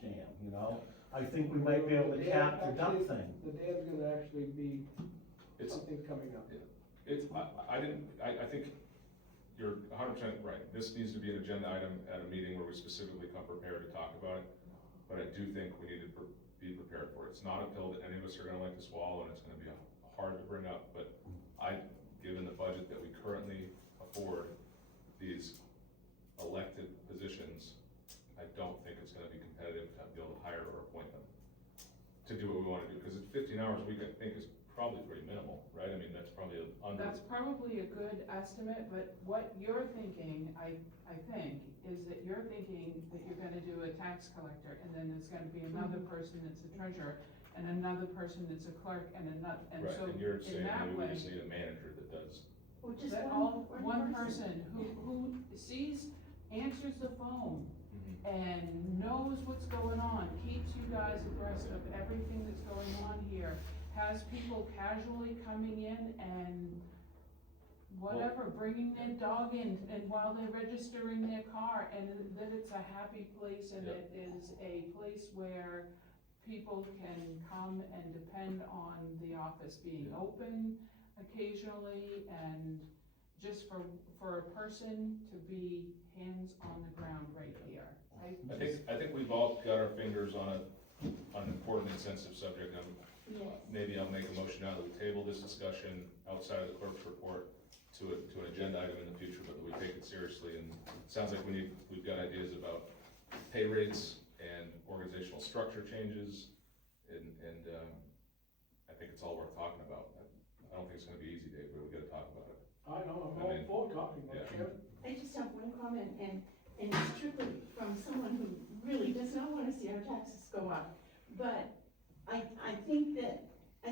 dam, I think we might be able to cap the duck Actually, thing. The dam's gonna actually be, It's, something's coming up. I think you're 100% right. This needs to be an agenda item at a meeting where we specifically come prepared to talk about it. But I do think we need to be prepared for it. It's not a pill that any of us are gonna like to swallow, and it's gonna be hard to bring up, but given the budget that we currently afford these elected positions, I don't think it's gonna be competitive to be able to hire or appoint them to do what we wanna do, because it's 15 hours a week, I think is probably pretty minimal, right? I mean, that's probably under. That's probably a good estimate, but what you're thinking, I think, is that you're thinking that you're gonna do a tax collector, and then there's gonna be another person that's a treasurer, and another person that's a clerk, and another, and Right, so and you're in saying that maybe we way, just need a manager that does. Well, just that one person who sees, answers the phone, and knows what's going on, keeps you guys abreast of everything that's going on here, has people casually coming in and whatever, bringing their dog in, and while they're registering their car, and that it's a happy place, and Yep. it is a place where people can come and depend on the office being open occasionally, and just for a person to be hands on the ground right here. I think we've all got our fingers on an important and sensitive subject, and Yes. maybe I'll make a motion now that we table this discussion outside of the clerk's report to an agenda item in the future, but that we take it seriously, and it sounds like we've got ideas about pay rates and organizational structure changes, and I think it's all worth talking about. I don't think it's gonna be easy, Dave, but we gotta talk about it. I know, I'm I mean, all for talking about yeah. it. I just have one comment, and it's strictly from someone who really does not wanna see our taxes go up. But I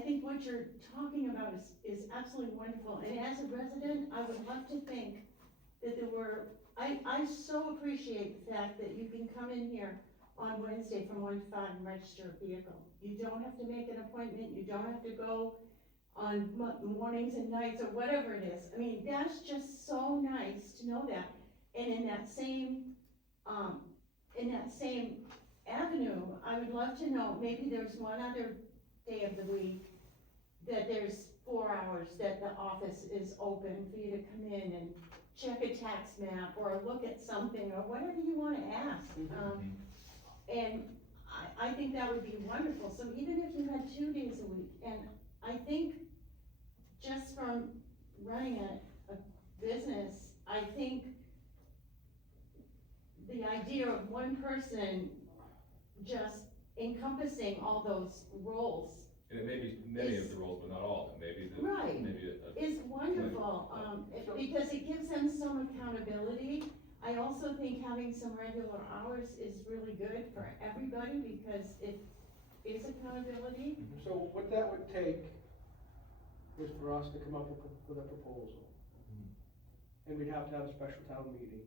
think what you're talking about is absolutely wonderful, and as a resident, I would love to think that I so appreciate the fact that you can come in here on Wednesday from 1 to 5 and register a vehicle. You don't have to make an appointment, you don't have to go on mornings and nights or whatever it is. I mean, that's just so nice to know that. And in that same avenue, I would love to know, maybe there's one other day of the week that there's 4 hours that the office is open for you to come in and check a tax map or look at something or whatever you wanna ask. And I think that would be wonderful, so even if you had 2 days a week, and I think just from running a business, I think the idea of one person just encompassing all those roles And it may be many of the roles, but not all, and maybe the, Right. maybe is wonderful, because it gives them some accountability. I also think having some regular hours is really good for everybody, because it is accountability. So what that would take is for us to come up with a proposal. And we'd have to have a special town meeting.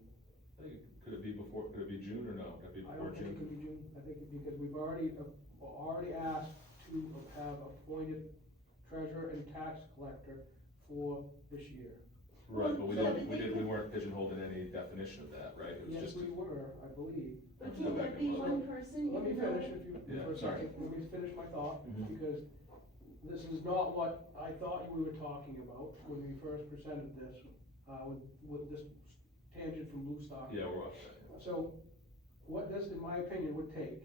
could it be before, could it be June or no? Could it be I before don't think it June? could be June, I think because we've already asked to have appointed treasurer and tax collector for this year. Right, but we So didn't, the thing- we weren't pigeonholed in any definition of that, right? It was Yes, just, we were, I believe. But Let's go can back it and be look. one person? Let me even though- finish if you, Yeah, for a sorry. second, let me finish my thought, Mhm. because this is not what I thought we were talking about when we first presented this, with this tangent from Blue Star. yeah, we're off that. So, what this, in my opinion, would take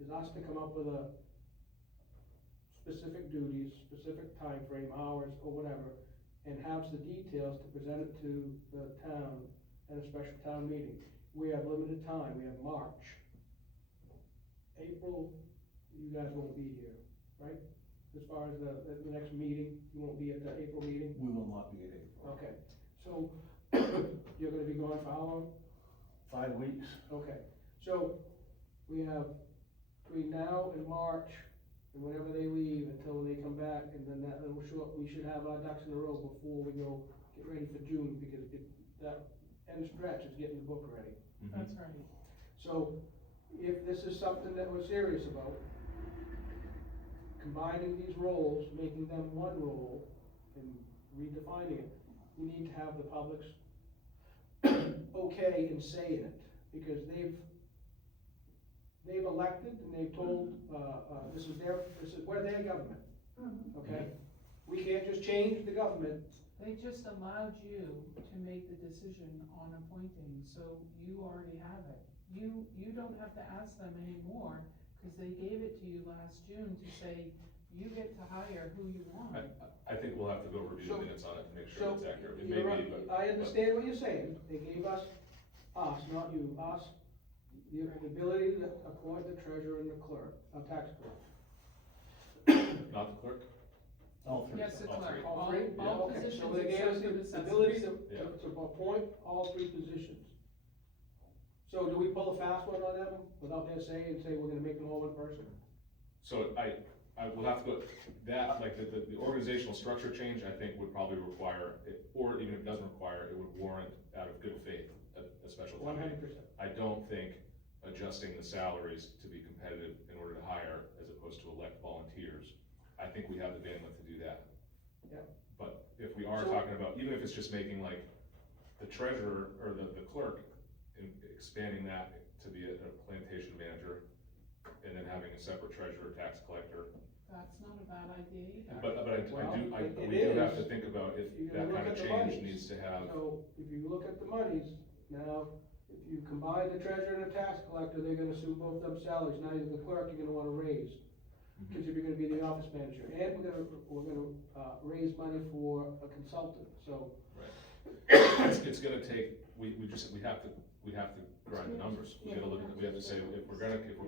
is us to come up with a specific duties, specific time frame, hours, or whatever, and have the details to present it to the town at a special town meeting. We have limited time, we have March. April, you guys won't be here, right? As far as the next meeting, you won't be at the April meeting? We will not be at April. Okay, so, you're gonna be gone for how long? 5 weeks. Okay, so we have between now and March, and whenever they leave, until they come back, and then we should have our ducks in a row before we go get ready for June, because that end stretch is getting the book ready. Mhm. That's right. So, if this is something that we're serious about, combining these roles, making them one role, and redefining it, we need to have the public's okay in saying it, because they've elected and they've told, we're their government, Mhm. okay? We can't just change the government. They just allowed you to make the decision on appointing, so you already have it. You don't have to ask them anymore, cause they gave it to you last June to say, you get to hire who you want. I think we'll have to go review So- the minutes on it to make sure So, it's accurate. It you're may be, right. but. I understand what you're saying, they gave us, not you, us, the ability to appoint the treasurer and the clerk, tax clerk. Not the clerk? All three. Yes, the All clerk, three. all three? Yeah, okay. positions So they gave us except for the the ability assessors. Yeah. to appoint all 3 positions. So do we pull a fast one on them without their say and say we're gonna make them all one person? So I will have to go, that, like, the organizational structure change, I think would probably require, or even if it doesn't require, it would warrant out of good faith, a special town meeting. 100%. I don't think adjusting the salaries to be competitive in order to hire as opposed to elect volunteers. I think we have the bandwidth to do that. Yeah. But if we are So- talking about, even if it's just making like the treasurer or the clerk, and expanding that to be a plantation manager, and then having a separate treasurer, tax collector. That's not a bad idea either. But Well, we it do have to is. think about if You're that gonna kind look of at the change monies. needs to have. So if you look at the monies, now, if you combine the treasurer and the tax collector, they're gonna assume both them salaries, now even the clerk, you're gonna wanna raise. Mhm. Cause if you're gonna be the office manager, and we're gonna raise money for a consultant, so. It's gonna take, we have to grind the numbers. We gotta look at, we have to say, if we're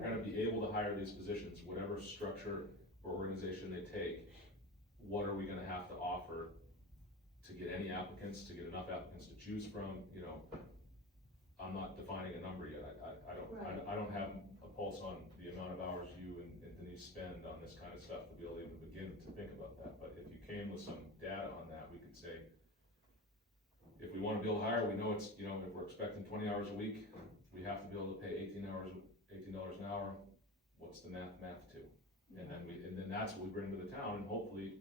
gonna be able to hire these positions, whatever structure or organization they take, what are we gonna have to offer to get any applicants, to get enough applicants to choose from, you know? I'm not defining a number yet. I don't have a pulse on the amount of hours you and Denise spend on this kind of stuff to be able to even begin to think about that. But if you came with some data on that, we could say, if we wanna be able to hire, we know it's, you know, if we're expecting 20 hours a week, we have to be able to pay $18 an hour, what's the math to? And then that's what we bring to the town, and hopefully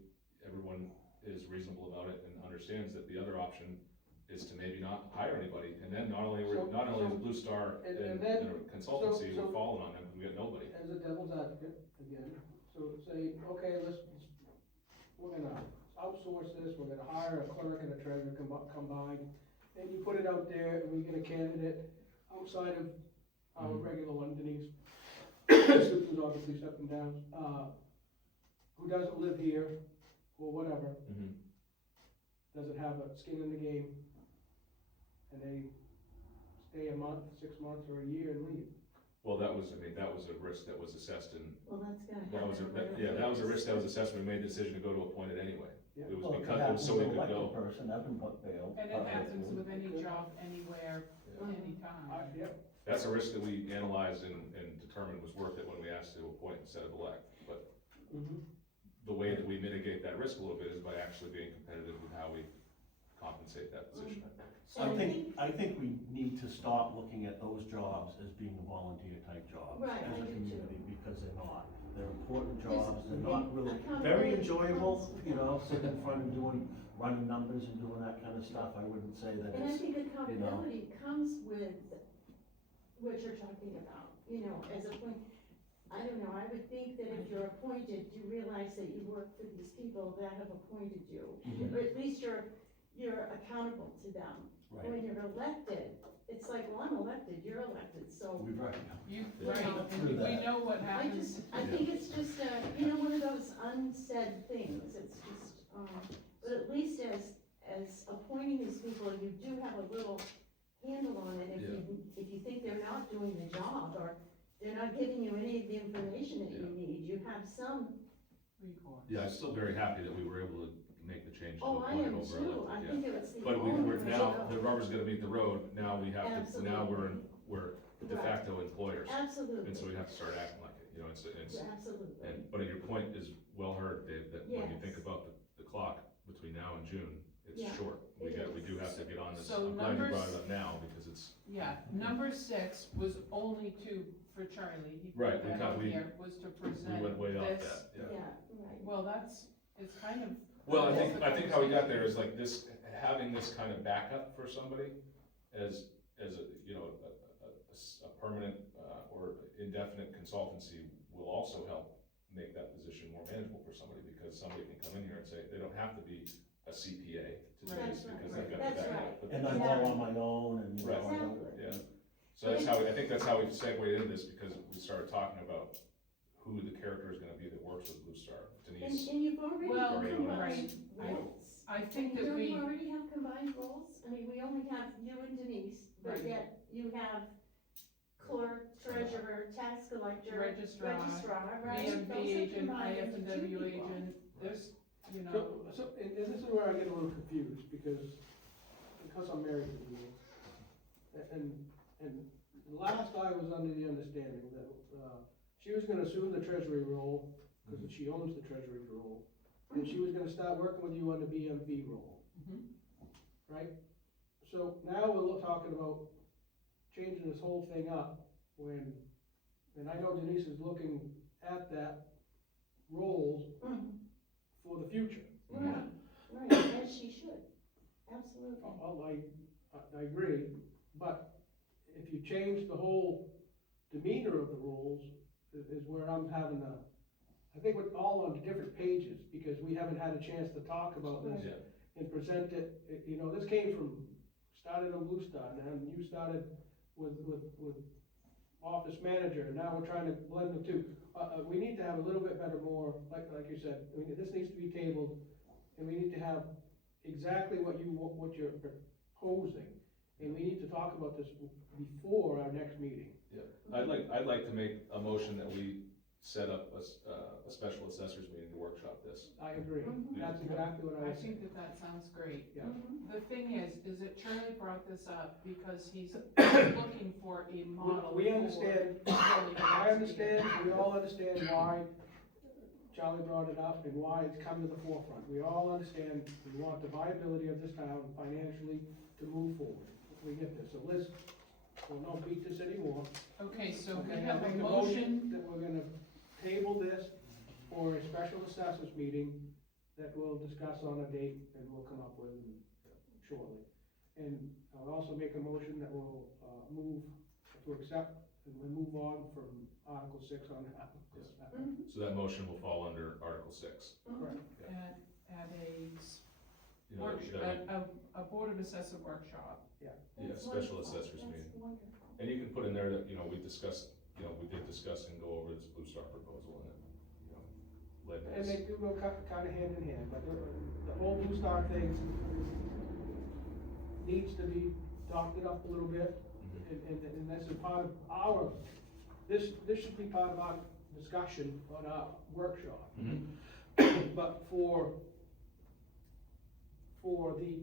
everyone is reasonable about it and understands that the other option is to maybe not hire anybody, and then not only is Blue Star And and then- consultancy, so- we're falling on them, because we got nobody. As a devil's advocate, again, so say, okay, we're gonna outsource this, we're gonna hire a clerk and a treasurer combined, and you put it out there, and we get a candidate outside of our Mhm. regular one, Denise, Susan's obviously stepping down, who doesn't live here, or whatever, Mhm. doesn't have a skin in the game, and they stay a month, 6 months, or a year and leave. Well, that was a risk that was assessed in, Well, that's gonna happen. that was a risk that was assessed, we made the decision to go to appointed anyway. Yeah. It was Well, if because, it it was so we happens to could elect a go. person, everybody bailed. And it happens with any job, anywhere, anytime. Yep, That's a risk that we analyzed and determined was worth it when we asked to appoint instead of elect. But the way that we mitigate that risk a little bit is by actually being competitive with how we compensate that position, I think. So I think we need to stop looking at those jobs as being volunteer type jobs Right, as I a do community, because they're not. They're important There's jobs, they're not really, very enjoyable, you know, sitting in front and running numbers and doing that kind of stuff. I wouldn't say that And I it's, think accountability comes with what you're talking about, you know, as a point. I don't know, I would think that if you're appointed, you realize that you work for these people that have appointed you. Mhm. Or at least you're accountable to them. right, When you're elected, it's like, well, I'm elected, you're elected, so. we've right. You, Yeah. right, and Through we that. know what I happens. I think it's just, you know, one of those unsaid things, it's just, but at least as appointing these people, you do have a little handle on it. If you think they're not doing the job, or they're not giving you any of the information that you need, you have some. Recourse. Yeah, I'm still very happy that we were able to make the change to Oh, I appoint am over too, I elected, yeah. think it was the. But we're owner now, should the go. rubber's gonna meet the road, now we have to, now we're de Right. facto employers. Absolutely. And so we have to start acting like it, you know, it's, Absolutely. but your point is well heard, Dave, that when you Yes. think about the clock between now and June, it's Yeah, short. We it do is. have to get on this, So I'm glad you numbers- brought it up now, because it's, Yeah, number 6 was only for Charlie, he Right, put that out we- here, was to we present went way off this. that, Yeah, yeah. right. Well, it's kind of. Well, I think how we got there is like this, having this kind of backup for somebody as a, you know, a permanent, or indefinite consultancy will also help make that position more manageable for somebody, because somebody can come in here and say, they don't have to be a CPA to do Right. this, because Right. they've got the That's backup. right. But And they- I'm all on my own, and, you know, Right. I don't, Exactly. Yeah, so that's how, I think that's how we segued into this, because we started talking about who the character is gonna be that works with Blue Star. Denise, And you've already Well, combined right, roles. I think Don't that we, you already have combined roles? I mean, we only have you and Denise, but Right. yet you have clerk, treasurer, tax collector, registrar, right? DMV Those are agent, combined into two IFW people. agent, there's, you know, and this is where I get a little confused, because I'm married to Denise. And last I was under the understanding that, she was gonna assume the treasury role, because she owns the treasury role, and she was gonna start working with you on the BMV role, mhm. right? So now we're talking about changing this whole thing up, and I know Denise is looking at that role Mhm. for the future. Right, right, as she should, absolutely. Well, I agree, but if you change the whole demeanor of the rules, is where I'm having I think we're all on different pages, because we haven't had a chance to talk about this yeah, and present it, you know, this started on Blue Star, and then you started with office manager, and now we're trying to blend the two. We need to have a little bit better, more, like you said, I mean, this needs to be tabled, and we need to have exactly what you're proposing, and we need to talk about this before our next meeting. yeah. I'd like to make a motion that we set up a special assessors meeting to workshop this. I agree, Mhm. that's exactly what I I was saying. think that sounds great. Yeah. Mhm. The thing is that Charlie brought this up because he's looking for a model. We understand, for how he I wants to get- understand, we all understand why Charlie brought it up and why it's come to the forefront. We all understand, we want the viability of this town financially to move forward. We get this, so we'll not beat this anymore. Okay, so we Okay, have I'll a make motion, that we're gonna table this for a special assessors meeting that we'll discuss on a date and we'll come up with shortly. And I'll also make a motion that we'll, move to accept and we move on from Article 6 on Article 7. Mhm. So that motion will fall under Article 6. Correct. at a You know, a Board of Assessor workshop. Yeah, That's special wonderful. assessors That's meeting. wonderful. And you can put in there that, you know, we discussed you know, we did discuss and go over this Blue Star proposal, and it, you know, led to And this. they do go kind of hand in hand, but the whole Blue Star thing needs to be doctored up a little bit, and that's a part of our, this should be part of our discussion on our workshop. But for the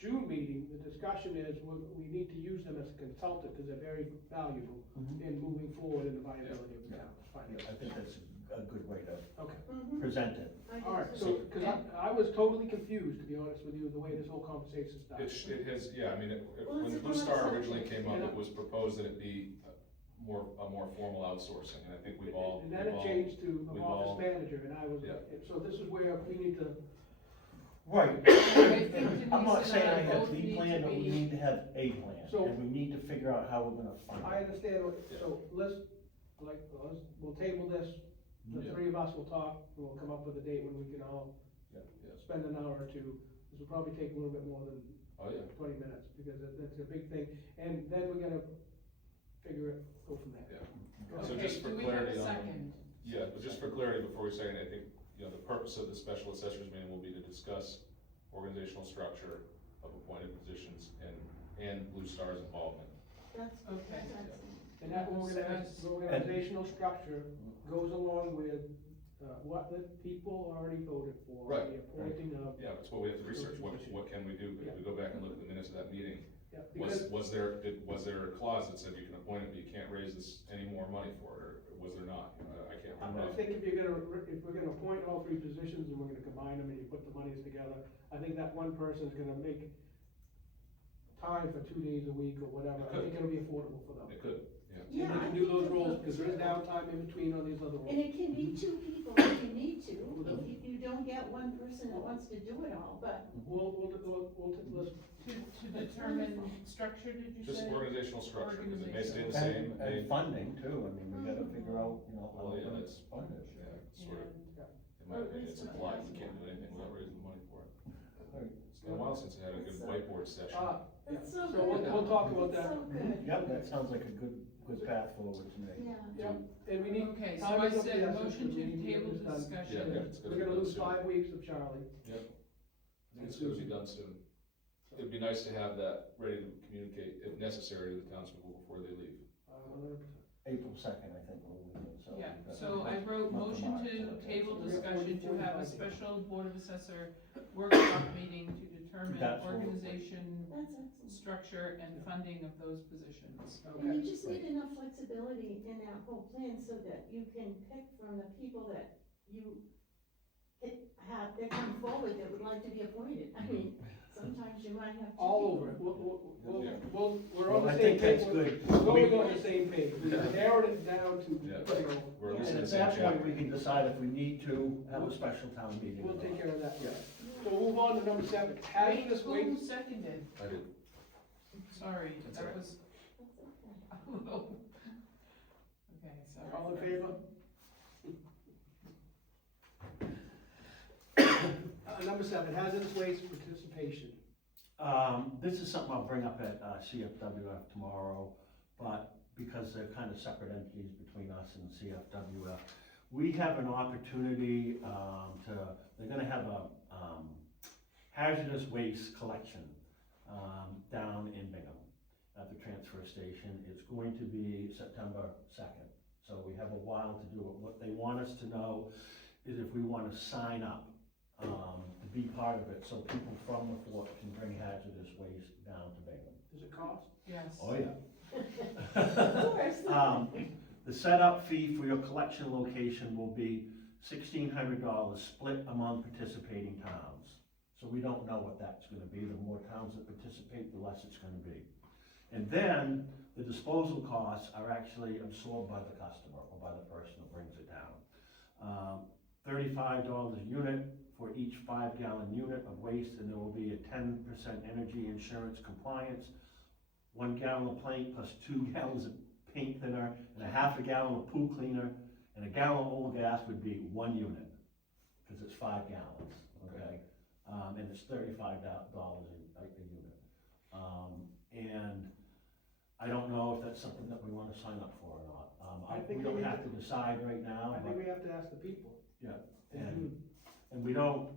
June meeting, the discussion is, we need to use them as a consultant, because they're very valuable in moving forward in the viability of the town's I finances. think that's a good way to Okay, present it. I do all right, too. so, because I was totally confused, to be honest with you, the way this whole conversation started. It has, yeah, I mean, Well, when it's a Blue Star concept. originally came up, it was proposed that it be a more formal outsourcing, and I think we've all. And then it changed to we've an all- office manager, and I was, Yeah. so this is where we need to, Right. I think I'm not Denise saying I and I have both the need plan, to but we be, need to have a plan, So- and we need to figure out how we're gonna fund I it. understand, so we'll table this, the Yeah. three of us will talk, and we'll come up with a date when we can all Yeah. spend an hour or two. This will probably take a little bit more than Oh, yeah. 20 minutes, because that's a big thing, and then we're gonna figure it, go from there. Yeah. So okay, just for do we have clarity a on, second? yeah, but just for clarity before we say anything, I think, you know, the purpose of the special assessors meeting will be to discuss organizational structure of appointed positions and Blue Star's involvement. That's, Okay. that's excellent. And that organizational structure goes along with, what the people already voted for. Right. The appointing of, Yeah, that's what we have to research, what can we do, if we go back and look at the minutes of that meeting, yeah, because, was there a clause that said you can appoint it, but you can't raise this any more money for it, or was there not? You know, I can't I remember. think if we're gonna appoint all three positions, and we're gonna combine them, and you put the monies together, I think that one person's gonna make time for 2 days a week or whatever, I think it'll be affordable for them. It could, yeah. And Yeah, they I can do think those it roles, would because there is too. downtime in between on these other And roles. it can be two people if you need to, if you don't get one person that wants to do it all, but Let's, To determine structure, did you Just say? organizational structure, because it may stay the And, same, and funding too, I mean, we gotta figure out, you know, how Well, we're yeah, gonna that's- fund it. yeah, sort of, And, in my opinion, it's implied, we can't do anything without raising the money for it. Right. It's been a while since I had a good whiteboard session. yeah, that's so so good. we'll talk about That's that. so good, Yep, that sounds like a good path forward to me. yeah. Yeah, and we need. Okay, so time I is of the said essence, motion because we to need get table this done. discussion. Yeah, it's gonna We're be gonna done lose soon. 5 weeks of Charlie. I think it's gonna be done soon. It'd be nice to have that ready to communicate, if necessary, to the townspeople before they leave. 100%. April 2nd, I think, we'll leave it, so. Yeah, we've got so a I wrote month motion March, to so that's- table Yeah, discussion to have a 45 days. special Board of Assessor workshop meeting to determine That's what we'll- organization, That's excellent. structure, and funding of those positions. And you Okay, just need enough flexibility in that whole plan so that you can pick from the people that you have, that come forward that would like to be appointed. I mean, sometimes you might have two all people. over it, Yeah. we're on Well, I the same think page. that's good. We're going on the same page, we narrowed it down to, Yeah. you know, We're at least in And the at same that point, chapter. we can decide if we need to have a special town meeting. we'll or take not. care of that. Yeah. So we'll move on to number 7, hazardous Who waste. seconded? I did. Sorry, That's that all right. was, That's okay. okay, so. All in favor? Number 7, hazardous waste participation. This is something I'll bring up at CFWF tomorrow, but because they're kind of separate entities between us and CFWF, we have an opportunity they're gonna have a hazardous waste collection down in Bingham at the transfer station. It's going to be September 2nd, so we have a while to do it. What they want us to know is if we want to sign up to be part of it, so people from the fort can bring hazardous waste down to Bingham. Does it cost? Yes. Oh, yeah. Of course. The setup fee for your collection location will be $1,600 split among participating towns. So we don't know what that's gonna be. The more towns that participate, the less it's gonna be. And then the disposal costs are actually absorbed by the customer or by the person that brings it down. $35 a unit for each 5-gallon unit of waste, and there will be a 10% energy insurance compliance. 1 gallon of paint plus 2 gallons of paint thinner, and a half a gallon of pool cleaner, and a gallon of oil gas would be 1 unit, because it's 5 gallons, okay? And it's $35 a unit. And I don't know if that's something that we wanna sign up for or not. I think we don't we have to decide right now, I think but, we have to ask the people. yeah, in and, June. and we don't,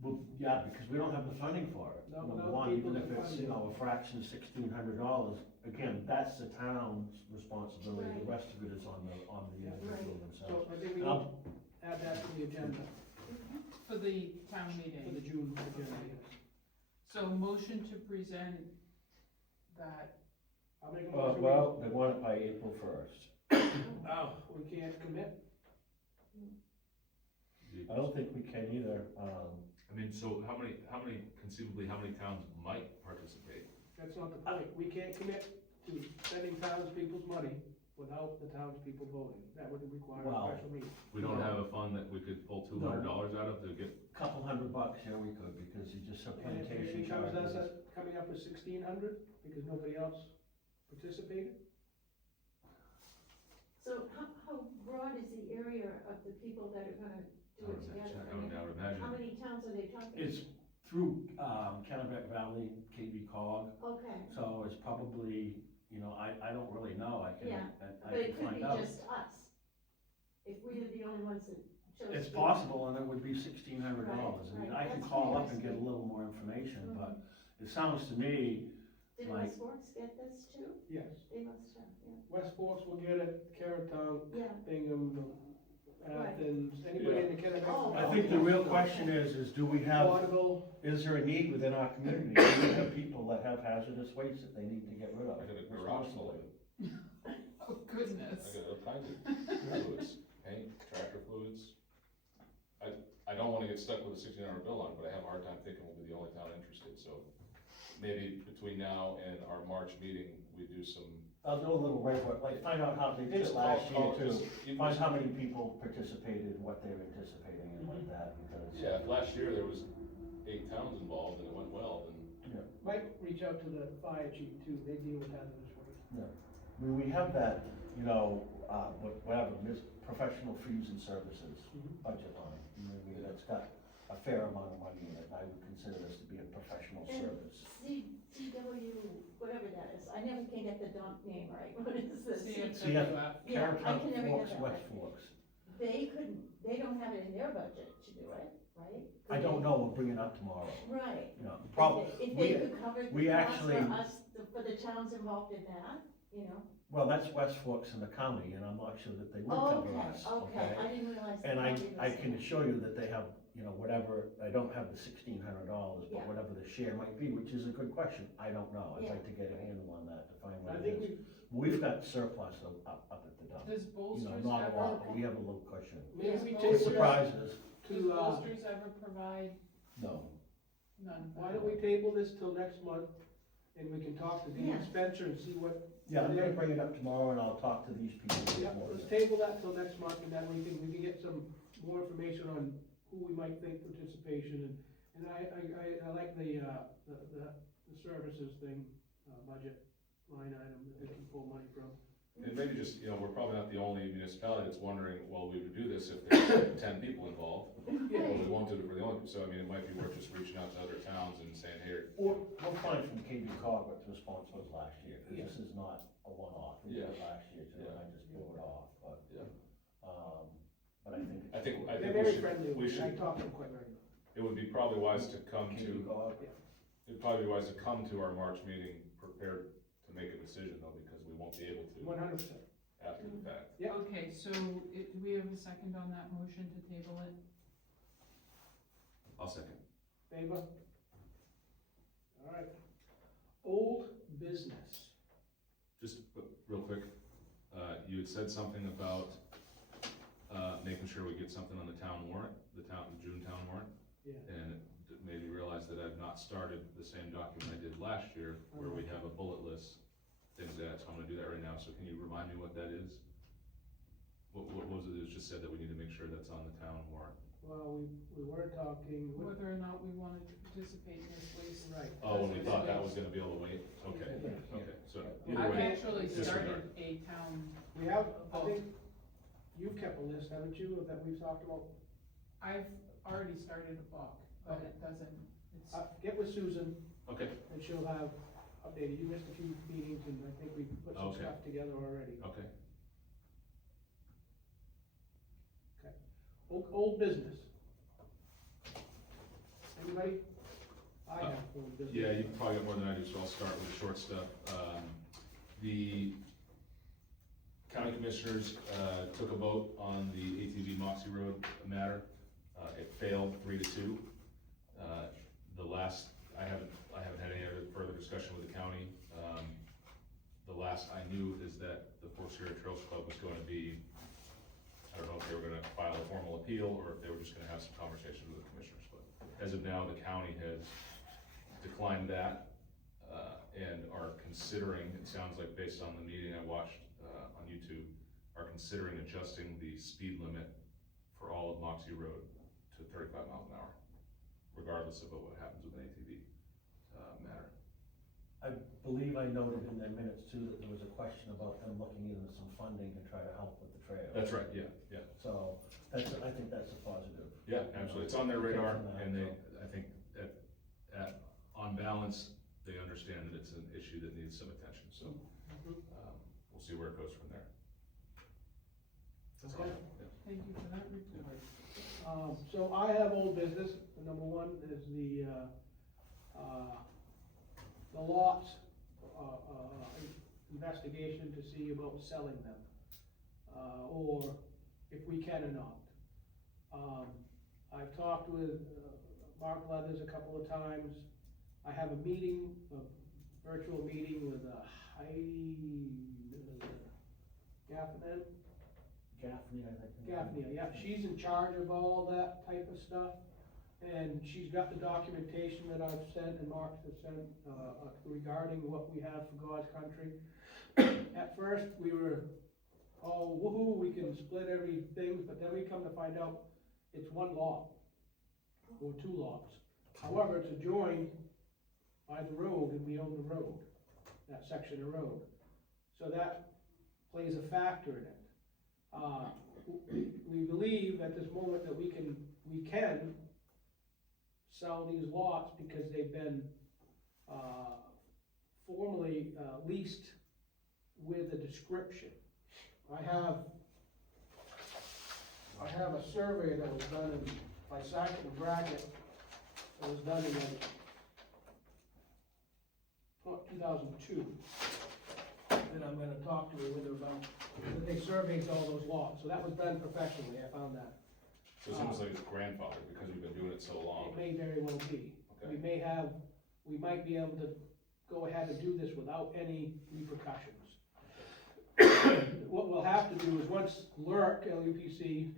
well, yeah, because we don't have the funding for it. No, Number no, one, people even if don't it's, fund you it. know, a fraction of $1,600, again, that's the town's responsibility, the Right. rest of it is on the Yeah. individual So themselves. I think we Um, need to add that to the agenda, For the town for the meeting. June agenda, yes. So motion to present that, I'll make a Well, motion. well, they want it by April 1st. Oh, we can't commit, I don't think we can either, I mean, so how many conceivably, how many towns might participate? that's not the point, we can't commit to spending townspeople's money without the townspeople voting, that would require a Wow. special meeting. We don't have a fund that we could pull $200 out of to get, couple $100 here we could, because you just have And if plantation it comes us charges. at coming up with 1,600, because nobody else participated, So how broad is the area of the people that are gonna do it together? I would imagine. How many towns are they talking? It's through, Kennebec Valley, KV Cog, Okay, so it's probably, you know, I don't really know, I Yeah, I but it can could find be out. just us, if we are the only ones that chose. It's to- possible, and it would be $1,600, I mean, Right, I can that's call up and get a interesting. little more information, Mhm. but it sounds to me, Did like- West Forks get this too? yes. They must have, yeah. West Forks will get it, Carrolltown, Yeah, Bingham, Right. Athens, anybody in the Kennebec. Oh. I think the real question is do we have, Waterville, is there a need within our community? Do we have people that have hazardous waste that they need to get rid of? I got a garage full of responsibly? it. oh goodness. I got all kinds of fluids, paint, tractor fluids. I don't wanna get stuck with a $1,600 bill on it, but I have a hard time thinking we'll be the only town interested, so maybe between now and our March meeting, we do some. I'll do a little report, like find out how they did it last year too. Find how many people participated, what they're anticipating and like that, because. Yeah, if last year there was 8 towns involved and it went well, then. might reach out to the fire chief too, they deal with hazardous waste. I mean, we have that, you know, whatever, professional fees and services Mhm. budget line. I mean, that's got a fair amount of money in it, and I would consider this to be a professional And service. CW, whatever that is, I never can get the dump name right, what is this? CFWF. Yeah, I can never Forks, get that West right. Forks. They don't have it in their budget to do it, right? I don't know, we'll bring it up tomorrow. Right. You know, the problem, If we- they could cover we the cost actually- for us, for the towns involved in that, you know? well, that's West Forks in the county, and I'm not sure that they would cover us, Okay, I didn't realize. And the I county was can in. assure you that they have, you know, whatever, I don't have the $1,600, but Yeah. whatever the share might be, which is a good question, I don't know. I'd Yeah. like to get a handle on that to find I what think it is. we, We've got surplus up at the dump, Does you know, Bolsters not a ever, lot, but we have a little cushion. maybe we Yeah. take It it surprises, does to, Bolsters ever provide no. none? why don't we table this till next month, and we can talk to Dean Yeah. Spencer and see what. Yeah, I'm gonna bring it up tomorrow and I'll talk to these people. Yeah, let's table that till next month, and then we can get some more information on who we might think participation, and I like the services thing, budget line item that they can pull money from. And maybe just, you know, we're probably not the only municipality that's wondering, well, we would do this if there's 10 people involved. Well, we won't do it for the only, so I mean, it might be worth just reaching out to other towns and saying, here. Or, we'll find from KB Cog what the response was last year, 'cause this is not a one-off, we did it Yeah. last year too, and I just blew it off, but, Yeah. but I think. I think They're we very should, friendly, we I should, talk to them quite regularly. it would be probably wise to come KB to, Cog, it'd probably be wise to come to our March meeting prepared to make a decision though, because we won't be able to 100%. after the fact. Yeah. Okay, so do we have a second on that motion to table it? I'll second. Favor? All right. Old business. Just real quick, you had said something about, making sure we get something on the town warrant, the June town warrant. Yeah. And it made me realize that I've not started the same document I did last year, where we have a bullet list, things like that, so I'm gonna do that right now, so can you remind me what that is? What was it, it was just said that we need to make sure that's on the town warrant. Well, we were talking, Whether or not we wanted to participate in this waste. right. Oh, when we thought that was gonna be able to wait, okay, Yeah. okay, so Yeah. either I've way, actually disregard. started a town, We have, I think, you've kept a list, haven't you, that we've talked about? I've already started a book, but it doesn't, it's, Get with Susan, Okay, and she'll have updated, you missed a few meetings, and I think we put some Okay. stuff together already. okay, Old business. Anybody? I have old business. Yeah, you probably got more than I do, so I'll start with the short stuff. The county commissioners, took a vote on the ATV Moxie Road matter. It failed 3-2. I haven't had any other further discussion with the county. The last I knew is that the Fort Sierra Trails Club was going to be, I don't know if they were gonna file a formal appeal or if they were just gonna have some conversations with the commissioners, but as of now, the county has declined that, and are considering, it sounds like based on the meeting I watched, on YouTube, are considering adjusting the speed limit for all of Moxie Road to 35 miles an hour, regardless of what happens with an ATV, matter. I believe I noted in their minutes too that there was a question about them looking into some funding to try to help with the trail. That's right, yeah. So, I think that's a positive. Yeah, absolutely, it's on their radar, and they, I think, on balance, they understand that it's an issue that needs some attention, so, we'll see where it goes from there. That's all I have, yeah. Thank you for that report. So I have old business. The number one is the lots, investigation to see about selling them, or if we can or not. I've talked with Mark Leathers a couple of times. I have a meeting, a virtual meeting with Heidi Gaffney, Gaffney, I think. Gaffney, yeah, she's in charge of all that type of stuff. And she's got the documentation that I've sent and Mark has sent, regarding what we have for God's country. At first, we were all woohoo, we can split everything, but then we come to find out it's one lot, or two lots. However, it's adjoined by the road, and we own the road, that section of road. So that plays a factor in it. We believe at this moment that we can sell these lots because they've been formally leased with a description. I have a survey that was done by Sackett and Brackett, that was done in 2002. And I'm gonna talk to her with her about, that they surveyed all those lots, so that was done professionally, I found that. So it seems like it's grandfathered because we've been doing it so long. It may very well be. Okay. We might be able to go ahead and do this without any repercussions. What we'll have to do is once LURC, LUPC,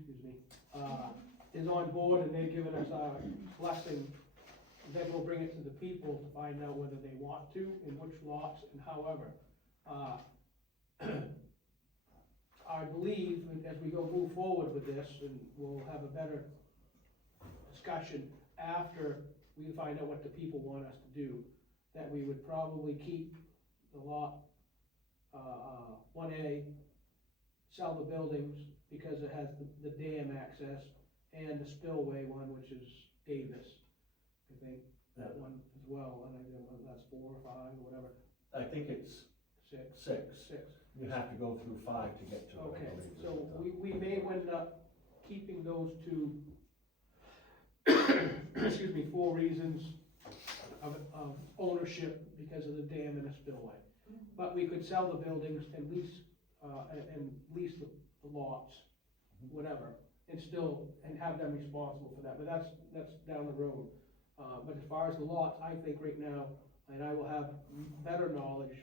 is on board and they've given us our blessing, then we'll bring it to the people to find out whether they want to, and which lots, and however. I believe as we move forward with this, and we'll have a better discussion after we find out what the people want us to do, that we would probably keep the lot 1A, sell the buildings because it has the dam access, and the spillway one, which is Davis, I think, that one as well, and I think that's 4 or 5 or whatever. I think it's 6. 6. You have to go through 5 to get to it. Okay, so we may end up keeping those two, excuse me, 4 reasons of ownership because of the dam and the spillway. But we could sell the buildings and lease the lots, whatever, and have them responsible for that, but that's down the road. But as far as the lots, I think right now, and I will have better knowledge,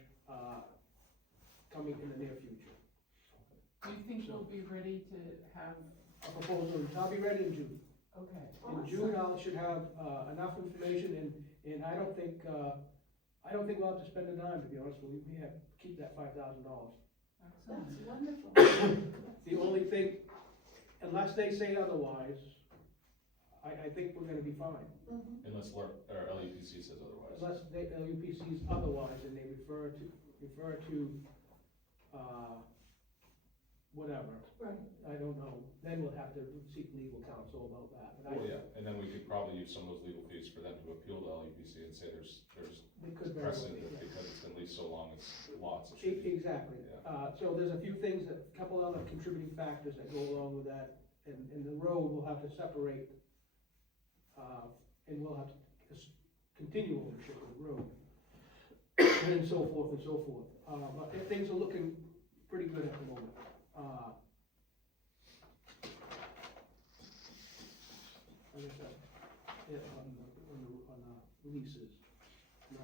coming in the near future. Do you think we'll be ready to have, A proposal, I'll be ready in June. okay, In June, I should have, enough information, and I don't think we'll have to spend a dime, to be honest with you, we have to keep that $5,000. excellent. That's wonderful. The only thing, unless they say otherwise, I think we're gonna be fine. Unless LUPC says otherwise. Unless LUP sees otherwise, and they refer to, whatever, Right. I don't know, then we'll have to seek legal counsel about that. But Oh, yeah, and then we could probably use some of those legal fees for them to appeal to LUPC and say there's They could very well precedent be, that yeah. because it's been leased so long, it's lots. It should be. Exactly. Yeah. So there's a few things, a couple other contributing factors that go along with that, and the road will have to separate, and we'll have to continue ownership of the road, and so forth and so forth. But things are looking pretty good at the moment. I guess that, yeah, on the leases, no.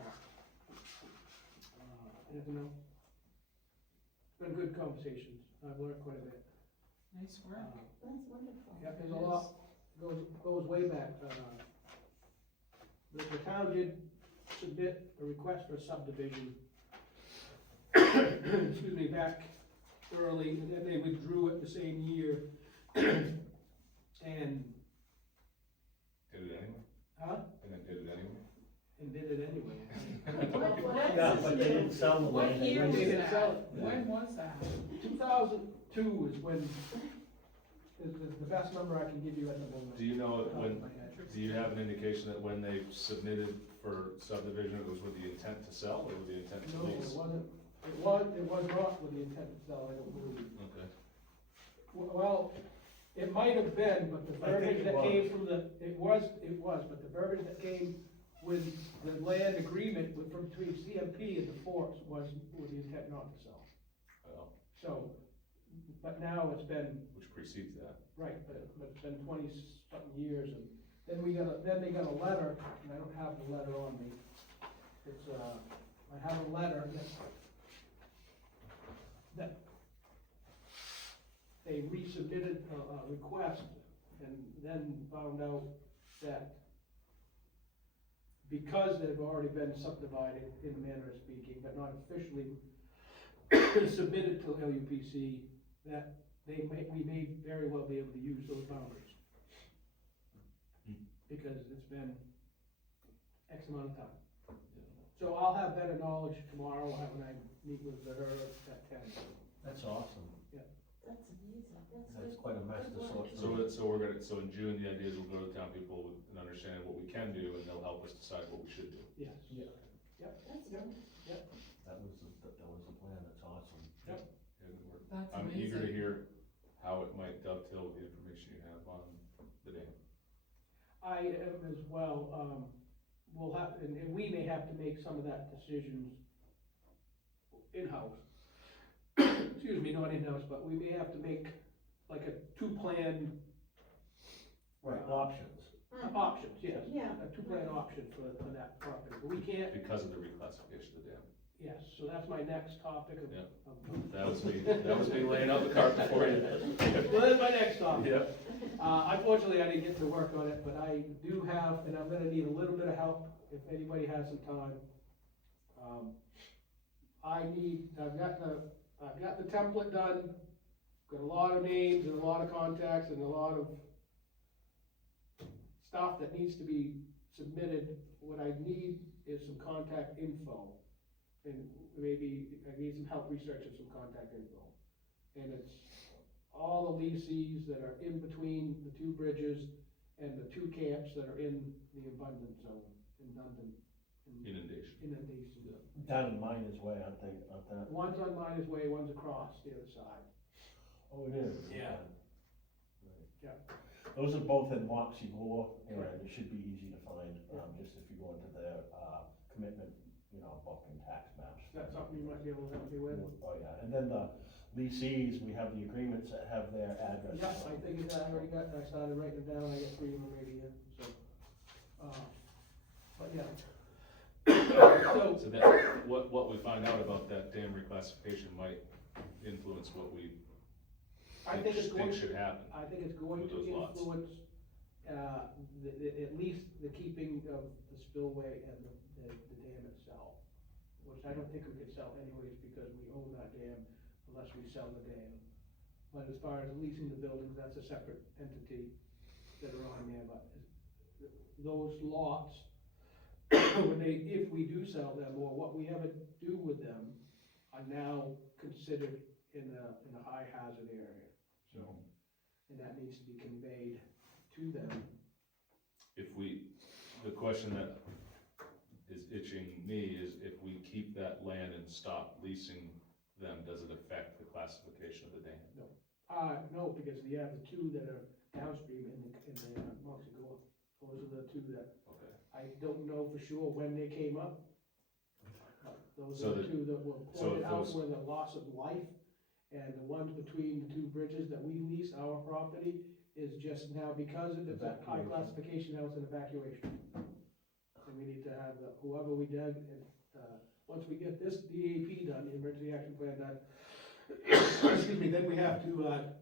Anything else? Been good conversations, I've learned quite a bit. Nice work. That's wonderful. Yeah, there's a lot, goes way back. The town did submit a request for subdivision, excuse me, back early, and then they withdrew it the same year. And, Did it anyway? huh? And then did it anyway? And did it anyway. Yeah, but they didn't sell the What land. year was They didn't sell that? it. When was that? 2002 is when, is the best number I can give you at the moment. Do you know Off the when, top of my head. do you have an indication that when they submitted for subdivision, it was with the intent to sell or with the intent to No, it lease? wasn't, it was not with the intent to sell, I don't believe. Okay. Well, it might have been, but the I think verbiage it that was. came from the, it was, but the verbiage that came with the land agreement from between CMP and the Forks was with the intent not to sell. Well, So, but now it's been, which precedes that. right, but it's been 20-something years, and then they got a letter, and I don't have the letter on me. It's, I have a letter that they resubmitted a request, and then found out that because they've already been subdivided in a manner of speaking, but not officially submitted to LUPC, that we may very well be able to use those boundaries. Because it's been X amount of time. So I'll have better knowledge tomorrow when I meet with her at 10. That's awesome. That's amazing, That's quite a mess to sort through. So in June, the idea is we'll go to town people with an understanding of what we can do, and they'll help us decide what we should do. Yes. Yeah. That's Yep. wonderful. That was the plan, that's awesome. And we're- That's I'm amazing. eager to hear how it might dovetail with the information you have on the dam. I am as well. We'll have, and we may have to make some of that decisions in-house. Excuse me, not in-house, but we may have to make like a two-plan Right, options. options, yes. Yeah. A two-plan option for that property. But we can't, Because of the reclassification of the dam. yes, so that's my next topic of. Yeah. of- That was me laying out the carpet for you. Well, that's my next topic. Yep. Unfortunately, I didn't get to work on it, but I do have, and I'm gonna need a little bit of help if anybody has some time. I've got the template done, got a lot of names and a lot of contacts and a lot of stuff that needs to be submitted. What I need is some contact info, and maybe I need some help researching some contact info. And it's all the leases that are in between the two bridges and the two camps that are in the abundant zone, Inundation. inundation. Down in Miners Way, aren't they? One's on Miners Way, one's across the other side. Oh, it is? Yeah. Right. Yeah. Those are both in Moxie Gore, and Correct. it should be easy to find, just if you go into their, commitment, book and tax maps. Is that something you might be able to help me with? Oh, yeah, and then the leases, we have the agreements that have their addresses. Yeah, I think I already got, I started writing it down, I got 3 of them right here, so. But yeah. So, So that, what we find out about that dam reclassification might influence what we I think it's going, should happen. I think it's going with to those lots. influence, at least the keeping of the spillway and the dam itself, which I don't think we could sell anyways, because we own that dam unless we sell the dam. But as far as leasing the buildings, that's a separate entity that are on there, but those lots, if we do sell them, or what we ever do with them, are now considered in a high hazard area. So, and that needs to be conveyed to them. The question that is itching me is if we keep that land and stop leasing them, does it affect the classification of the dam? No, because you have the two that are downstream in the Moxie Gore. Those are the two that, Okay. I don't know for sure when they came up. Those So are the the- two that were so pointed out those- where the loss of life, and the ones between the two bridges that we lease, our property, is just now, because of it's a high Evacuation. classification, now it's an evacuation. And we need to have whoever we dug, and, once we get this DAP done, the emergency action plan done, excuse me, then we have to,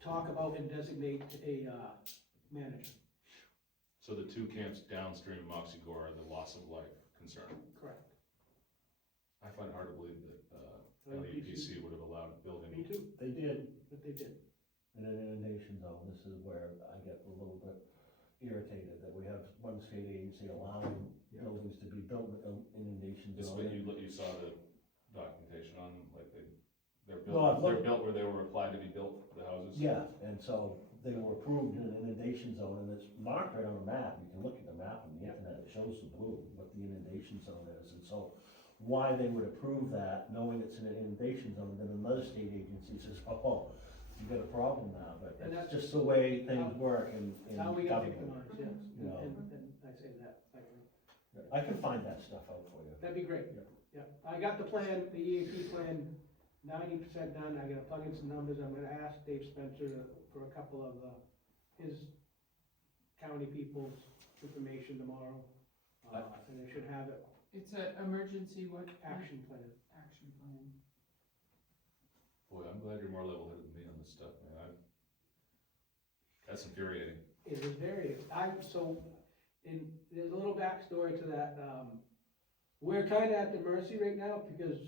talk about and designate a, manager. So the two camps downstream of Moxie Gore are the loss of life concern. Correct. I find it hard to believe that, LUPC would have allowed building. Me too, They did, but they did. in an inundation zone, this is where I get a little bit irritated, that we have one state agency allowing buildings to be built in inundation This zone. what you saw the documentation on, like they're No, I've built, they're looked- built where they were applied to be built, the houses? Yeah, and so they were approved in an inundation zone, and it's marked right on the map, you can look at the map on the internet, it shows the blue, what the inundation zone is, and so why they would approve that, knowing it's in an inundation zone, then another state agency says, oh, you got a problem now, but And that's that's just the way things work in How we get government. victimized, yes, You know. and I say that, thank you. I can find that stuff out for you. That'd be great, Yeah. yeah. I got the plan, the EAP plan, 90% done, I gotta plug in some numbers, I'm gonna ask Dave Spencer for a couple of, his county people's information tomorrow. And they should have it, It's an emergency what? action plan. Action plan. Boy, I'm glad you're more level-headed than me on this stuff, man. That's infuriating. It is very, there's a little backstory to that, we're kinda at the mercy right now, because,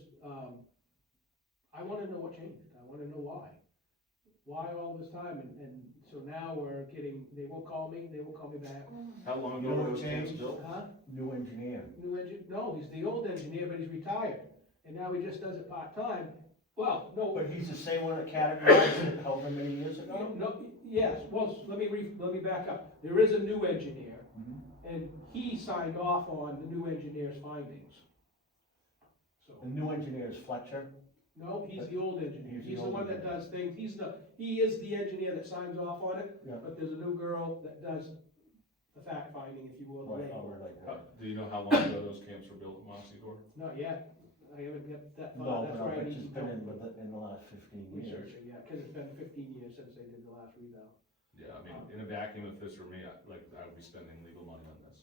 I wanna know what changed, I wanna know why. Why all this time, and so now we're getting, they will call me back. How long You ago know were what those camps changed? built? Huh? New engineer. New no, he's the old engineer, but he's retired, and now he just does it part-time. Well, no, But he's the same one that categorized it however many years ago? no, yes, well, let me back up. There is a new engineer, Mhm. and he signed off on the new engineer's findings. So, The new engineer is Fletcher. no, he's the old engineer, He's the he's the old one that engineer. does things, he is the engineer that signs off on it, Yeah. but there's a new girl that does the fact finding, if you will, the Right, label. oh, right, How- right. Do you know how long ago those camps were built at Moxie Gore? Not yet, I haven't got that No, far, that's but where I it's need just some been help in with it in the last 15 years. researching, yeah, cause it's been 15 years since they did the last revale. Yeah, I mean, in a vacuum, if this were me, I would be spending legal money on this.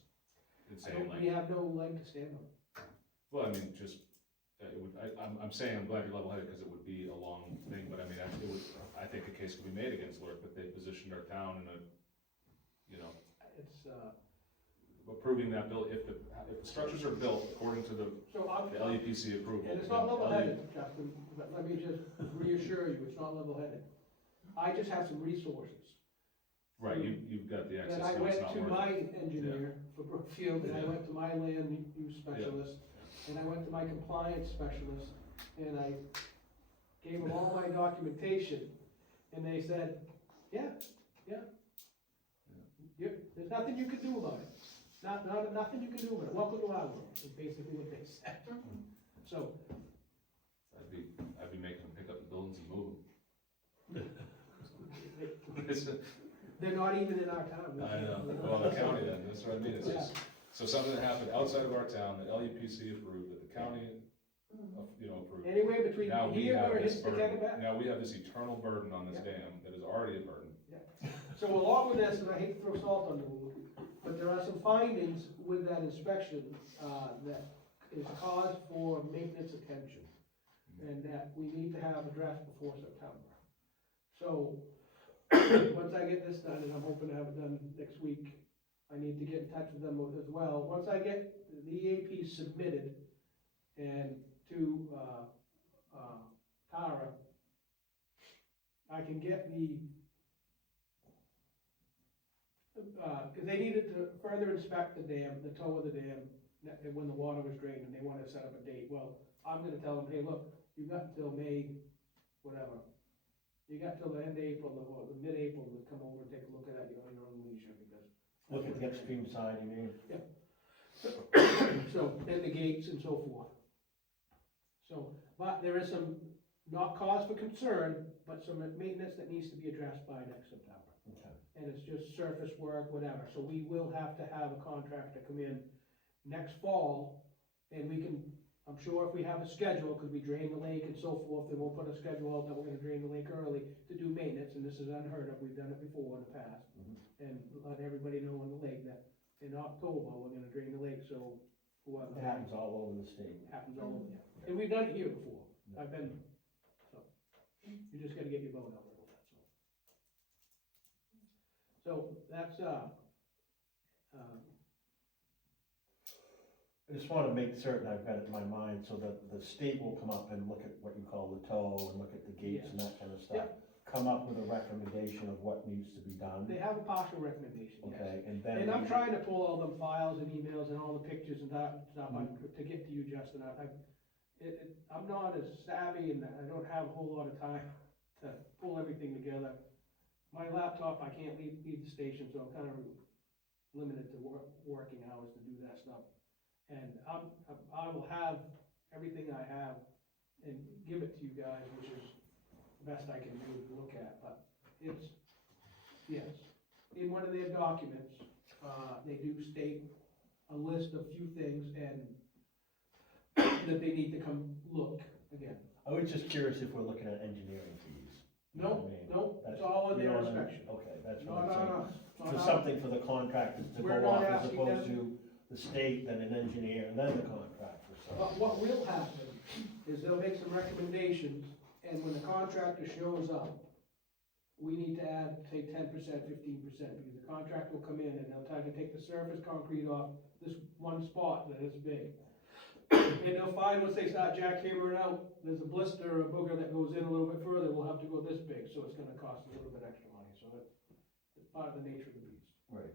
Insane, We like, have no leg to stand on. well, I mean, just, it would, I'm saying I'm glad you're level-headed, because it would be a long thing, but I mean, I think a case could be made against Lurk, that they positioned our town in a, you know, It's, approving that bill, if the structures are built according to the so I'm, LUPC approval. and it's not then level-headed, Justin, but let me just reassure you, it's not level-headed. I just have some resources. Right, you've got the access, And I so it's went not to worth my it. engineer for Brookfield, and I Yeah. went to my land use specialist, and I went to my compliance specialist, and I gave them all my documentation, and they said, yeah. There's nothing you can do about it. Nothing you can do about it. Welcome to our world, is basically what they said. So, I'd be making them pick up the buildings and move them. they're not even in our town. I know, well, the county then, that's what I mean, it's just, so something that happened outside of our town, that LUPC approved, that the county, you know, approved. Anywhere between Now we here have where it this hits the burden, Kennebec. now we have this eternal burden on this Yeah. dam that is already a burden. So along with this, and I hate to throw salt on the wound, but there are some findings with that inspection, that is cause for maintenance attention, and that we need to have addressed before September. So, once I get this done, and I'm hoping to have it done next week, I need to get in touch with them as well. Once I get the EAP submitted and to, Tara, I can get the because they needed to further inspect the dam, the toe of the dam, when the water was drained, and they wanted to set up a date. Well, I'm gonna tell them, hey, look, you've got until May, whatever. You got till the end of April, or the mid-April to come over and take a look at that, you know, your own leisure, because. Look at the upstream side, you mean? So, and the gates and so forth. So, but there is some not cause for concern, but some maintenance that needs to be addressed by next September. Okay. And it's just surface work, whatever, so we will have to have a contractor come in next fall, and we can, I'm sure if we have a schedule, cause we drain the lake and so forth, then we'll put a schedule out that we're gonna drain the lake early to do maintenance, and this is unheard of, we've done it before in the past. Mhm. And let everybody know in the lake that in October, we're gonna drain the lake, so whoever. It happens all over the state. Happens all over, yeah, and we've done it here before, I've been, so, you just gotta get your boat out a little bit, so. So, that's, I just wanna make certain I've got it in my mind, so that the state will come up and look at what you call the tow, and look at the gates and that kind of stuff. Come up with a recommendation of what needs to be done, they have a partial recommendation, yes. okay, and then. And I'm trying to pull all them files and emails and all the pictures and that stuff to get to you, Justin. I'm not as savvy and I don't have a whole lot of time to pull everything together. My laptop, I can't leave the station, so I'm kind of limited to working hours to do that stuff. And I will have everything I have and give it to you guys, which is the best I can do to look at, but it's, yes. In one of their documents, they do state a list of few things and that they need to come look again. I was just curious if we're looking at engineering fees. You know what I mean? No, That's- it's all in you know their what I mean? inspection. Okay, that's No, what I'm no, saying. no. For something for the contractors to We're go not off as asking opposed them- to the state, then an engineer, and then the contractor, so. But what will happen is they'll make some recommendations, and when the contractor shows up, we need to add, say, 10%, 15%, because the contractor will come in and they'll try to take the surface concrete off this one spot that is big. And they'll find, once they start jackhammering out, there's a blister or a booger that goes in a little bit further, we'll have to go this big, so it's gonna cost a little bit extra money, so it's part of the nature of the beast. Right.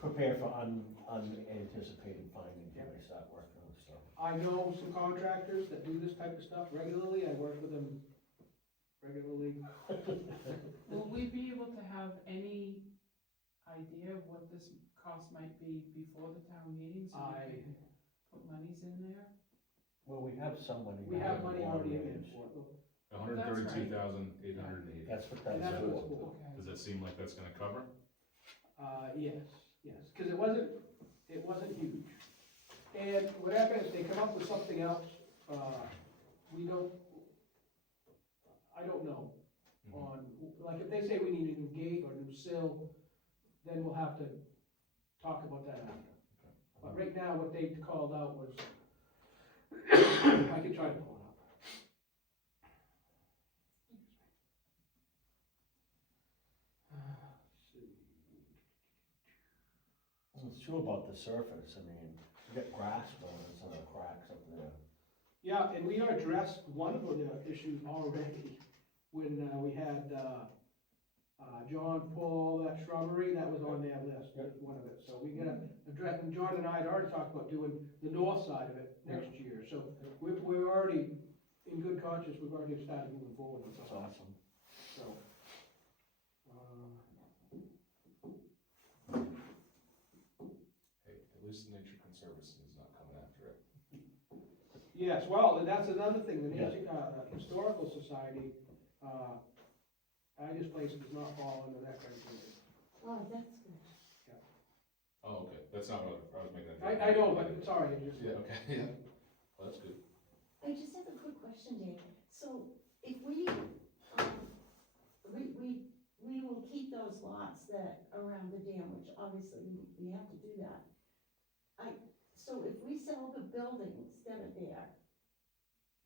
Prepare for unanticipated findings when they start working on stuff. I know some contractors that do this type of stuff regularly, I work with them regularly. Will we be able to have any idea of what this cost might be before the town meeting, so we can put monies in there? Well, we have some money. We now have in money the water already in range. for it, look. $132,880. That's what And that's that's what it's for. for. Does that seem like that's gonna cover? Yes, cause it wasn't huge. And whatever, if they come up with something else, I don't know. On, like, if they say we need a new gate or a new sill, then we'll have to talk about that after. But right now, what they called out was, I could try to pull it up. It's true about the surface, I mean, you got grass growing in some of the cracks up there. Yeah, and we addressed one of the issues already when we had John pull all that shrubbery, that was on their list, one of it. So we gotta address, and John and I had already talked about doing the north side of it next year. So we're already, in good conscience, we've already started moving forward with That's something. awesome. So. Hey, at least the Nature Conservancy is not coming after it. Yes, well, and that's another thing, the Yeah. Historical Society, Agnes Place does not fall under that criteria. Oh, that's good. Oh, okay, that's not what I was making. I know, but sorry, it just. Yeah, okay, yeah, well, that's good. I just have a quick question, Dave. So if we will keep those lots that around the dam, which obviously we have to do that. So if we sell the buildings that are there,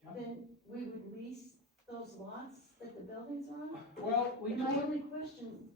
Yeah. then we would lease those lots that the buildings are on? Well, we And my told, only question,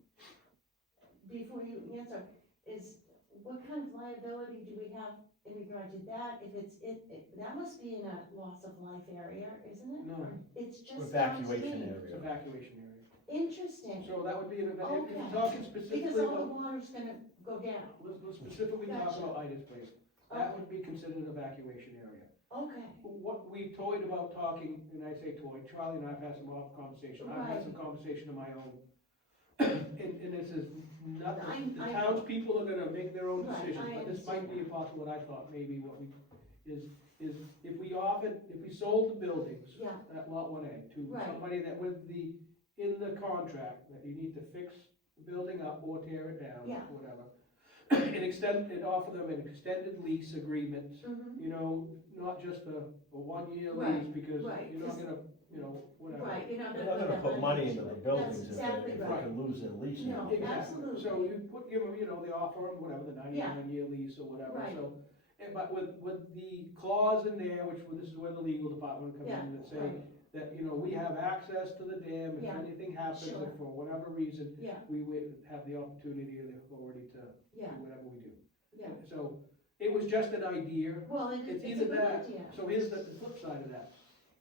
before you answer, is what kind of liability do we have in regard to that? If that must be in a loss of life area, isn't it? no, It's just Evacuation downstream. it's area. evacuation area. Interesting, So that would be, if you're Okay. talking specifically because all the about, water's gonna go down. let's specifically talk Gotcha. about Ida's Place. That would be considered evacuation area. Okay, What we toyed about talking, and I say toyed, Charlie and I have had some off conversation, I've had some conversation of my own. And this is nothing, the I- townspeople are gonna make their own Right, decisions, I but this might be understand. possible, what I thought maybe what we, is if we sold the buildings, yeah, that lot 1A to Right. somebody that in the contract, that you need to fix the building up or tear it down, Yeah. whatever. And offer them an extended lease agreement, Mhm. you know, not just a 1-year Right, lease, because right, you're not 'cause- gonna, you know, whatever. Right, you're not They're gonna not put gonna put money into into the it. buildings That's if exactly they right. can lose their lease. No. Exactly, Absolutely. so you give them, you know, they offer them, whatever, the 99-year lease or whatever, Right. so. But with the clause in there, this is where the legal department comes Yeah, in, that say, right. that, you know, we have access to the dam, if Yeah, anything happens, sure. if for whatever reason, Yeah, we would have the opportunity or the authority to yeah, do whatever we do. yeah. So, it was just an idea, Well, it's it's a either good that, idea. so here's the flip side of that.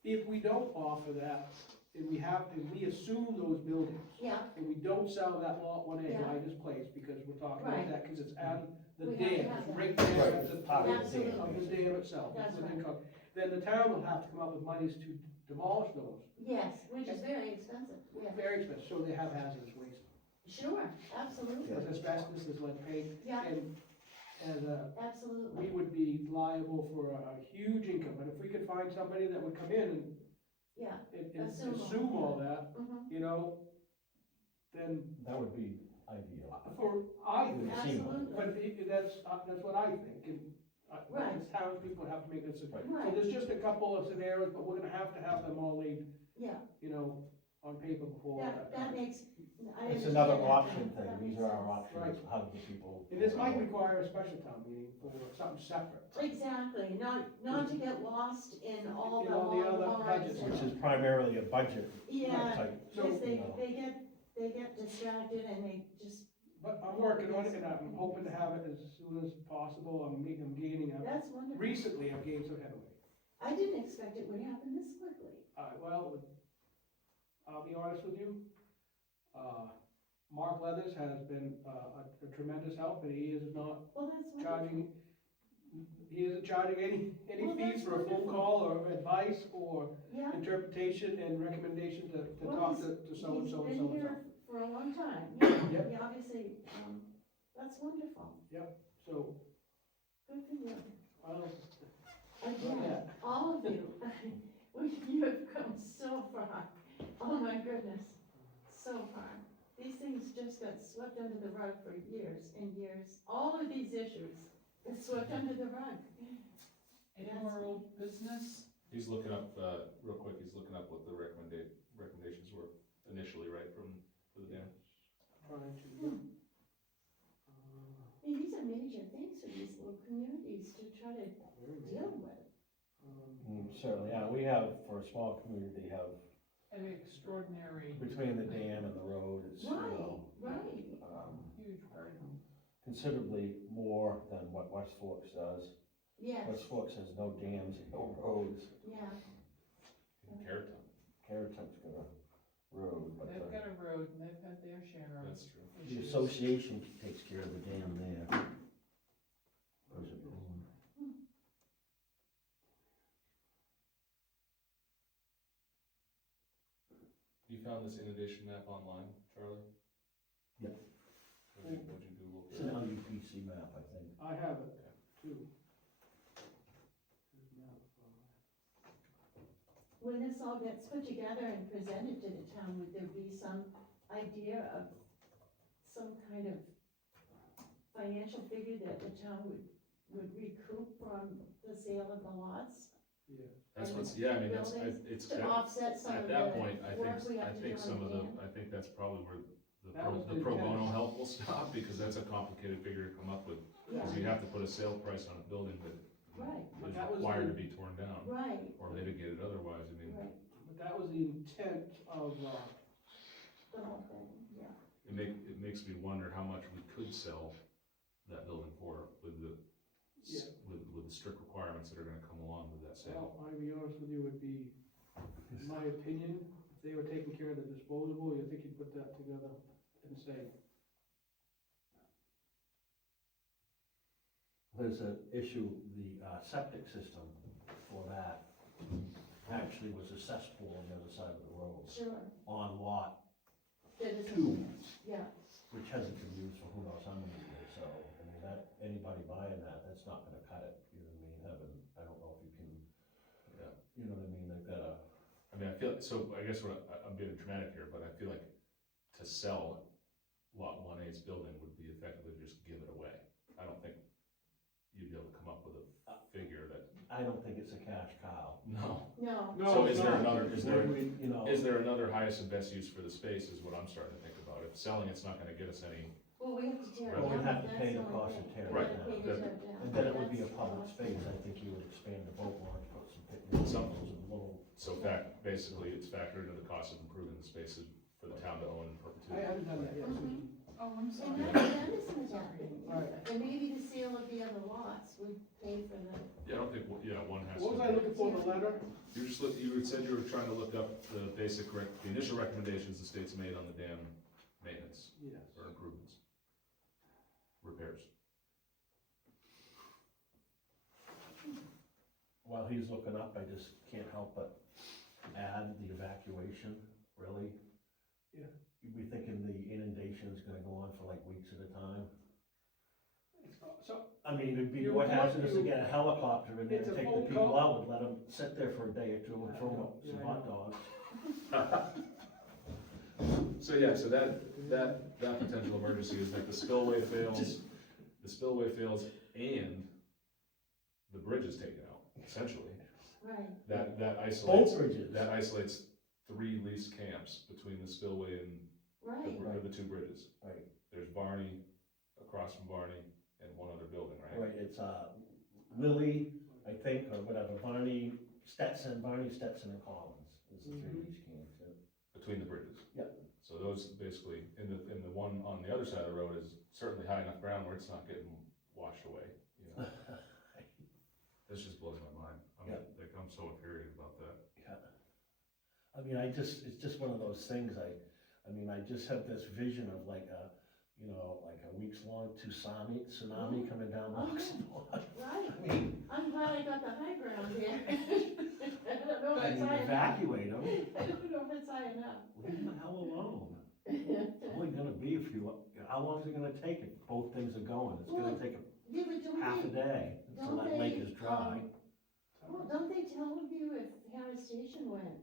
If we don't offer that, and we assume those buildings, Yeah, and we don't sell that lot 1A Yeah. by this place, because we're talking about Right. that, because it's on the We have to dam, have it's that. right there Right, at the it's part top of the dam. of the dam itself. That's It's within right. Then the town will have to come up with monies to demolish those, yes, which is very expensive, yeah. very expensive, so they have hazardous waste. Sure, absolutely, There's asbestos, there's lead paint, yeah, and as a, we absolutely, would be liable for a huge income, but if we could find somebody that would come in yeah. and Assume all assume all that, Mhm. you know, then That would be ideal. I It think, would seem Absolutely. but that's what I think, and, Right. as townspeople have to make this. So Right, there's just a couple of scenarios, but we're gonna have to have them all laid, yeah, you know, on paper before that makes, I It's understand another that. option That thing, these makes are our sense. options, how do the people. And this might require a special town meeting for something separate. Exactly, not to get lost in all In the all the long other lines budgets, and- Which is primarily a budget Yeah, type. So, because you know. they get distracted and they just, But I'm working on it, and I'm hoping to have it as soon as possible. I'm gaining, that's wonderful. recently I've gained some headway. I didn't expect it would happen this quickly. Well, I'll be honest with you, Mark Leathers has been a tremendous help, and he is not Well, that's wonderful. charging, he isn't charging any Well, fees that's for a phone wonderful. call or advice or Yeah. interpretation and recommendation to Well, talk he's- to so and so and He's so been and so. here for a long time, yeah, Yep. he obviously, that's wonderful, So, good for you. well, Again, Yeah. all of you, you have come so far, oh my goodness, so far. These things just got swept under the rug for years and years, all of these issues got swept under the rug. Any more old business? He's looking up, real quick, he's looking up what the recommendations were initially, right, for the dam? trying to. Hmm. Hey, these are major things for these little communities to try to deal with. Certainly, yeah, we have, for a small community, have, An extraordinary, between the dam and the road, it's, you know, Right, huge burden. considerably more than what West Forks does. yes, West Forks has no dams, no roads. yeah, In Carrollton, Carrollton's got a road, but They've got a road and they've had their share of that's true. the issues. association takes care of the dam there. Where's it going? You found this inundation map online, Charlie? Yep. What'd you Google? It's an LUPC map, I think. I have it too. when this all gets put together and presented to the town, would there be some idea of some kind of financial figure that the town would recoup from the sale of the lots? Yeah. That's what's, yeah, I mean, that's, it's, To offset some at of that the point, work we have to do some on of the the, dam? I think that's probably where That was the the pro bono intent. help will stop, because that's a complicated figure to come up with. Yeah, Because you have to put a sale price on a building that right, is That was required to the- be torn down, right, or mitigated otherwise, I mean, right, But that was the intent of, the whole thing, yeah. it makes me wonder how much we could sell that building for with the, Yeah. with the strict requirements that are gonna come along with that sale. well, I'll be honest with you, would be, in my opinion, if they were taking care of the disposable, you think you'd put that together and say, There's an issue, the septic system for that actually was a cesspool on the other side of the road Sure, on lot that is, 2, yeah, which hasn't been used for who knows how many years, so, I mean, that, anybody buying that, that's not gonna cut it, you know what I mean, heaven, I don't know if you can, Yeah. you know what I mean, they've got a, I mean, I feel, so I guess I'm being dramatic here, but I feel like to sell lot 1A's building would be effectively just give it away. I don't think you'd be able to come up with a figure that, I don't think it's a cash cow. no. No, No, So it's is there not. another, You know, is there another highest and best use for the space is what I'm starting to think about. If selling it's not gonna get us any, well, we have to tear it Well, down. we'd have to that's pay the only cost thing. of tearing We it gotta down. pay to tear it down. and then it would be a That's public the cost. space, I think you would expand the boat launch, put some picnic tables and little. so basically it's factored into the cost of improving the spaces for the town to own in I perpetuity. haven't done that yet, Susan. Oh, I'm And sorry. that isn't happening. Right. And maybe the sale of the other lots would pay for the, Yeah, I don't think, one has to. What was I looking for in the letter? You said you were trying to look up the the initial recommendations the state's made on the dam maintenance Yes. or improvements, repairs. While he's looking up, I just can't help but add the evacuation, really. Yeah. You'd be thinking the inundation's gonna go on for like weeks at a time. So, I mean, it'd be You more want hazardous to to- get a helicopter in there It's and a take the phone people call. out and let them sit there for a day or two and throw Yeah, up some I hot know. dogs. So yeah, so that potential emergency is that the spillway fails and the bridge is taken out, essentially. right, That isolates, Both bridges. that isolates 3 leased camps between the spillway and right. the 2 bridges. Right. There's Barney, across from Barney, and one other building, right? Right, it's, Lily, I think, or whatever, Barney, Stetson, and Collins is the three Mhm. lease camps, yeah. Between the bridges. Yep. So those basically, and the one on the other side of the road is certainly high enough ground where it's not getting washed away, you know? This just blows my mind. I'm so infuriated about that. Yeah. I mean, it's just one of those things, I mean, I just have this vision of like a, you know, like a weeks-long tsunami coming down Oh, Moxie. Right, I mean, I'm glad I got the high ground there. I don't know if I it's mean, high enough. evacuate them, I don't know if it's high enough. leave them the hell alone. It's only gonna be a few, how long is it gonna take if both things are going? It's gonna Well, take Yeah, but don't half a they, day until don't that lake they, is dry. well, don't they tell you if Harris Station went,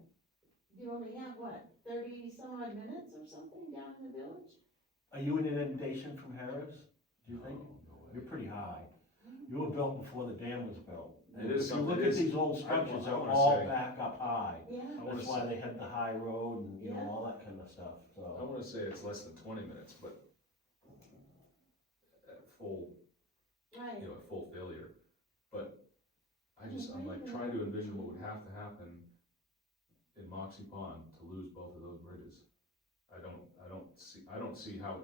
you only have what, 30 some odd minutes or something down in the village? Are you in an inundation from Harris, do you think? No way. You're pretty high. You were built before the dam was built. It is If you something- look it at is- these old I structures, they're wanna all say- back up high. Yeah, I wanna That's why say- they had the high road and, you know, Yeah. all that kind of stuff, I so. wanna say it's less than 20 minutes, but at full, right. at full failure. But I'm like trying to envision what would have to happen in Moxie Pond to lose both of those bridges. I don't see how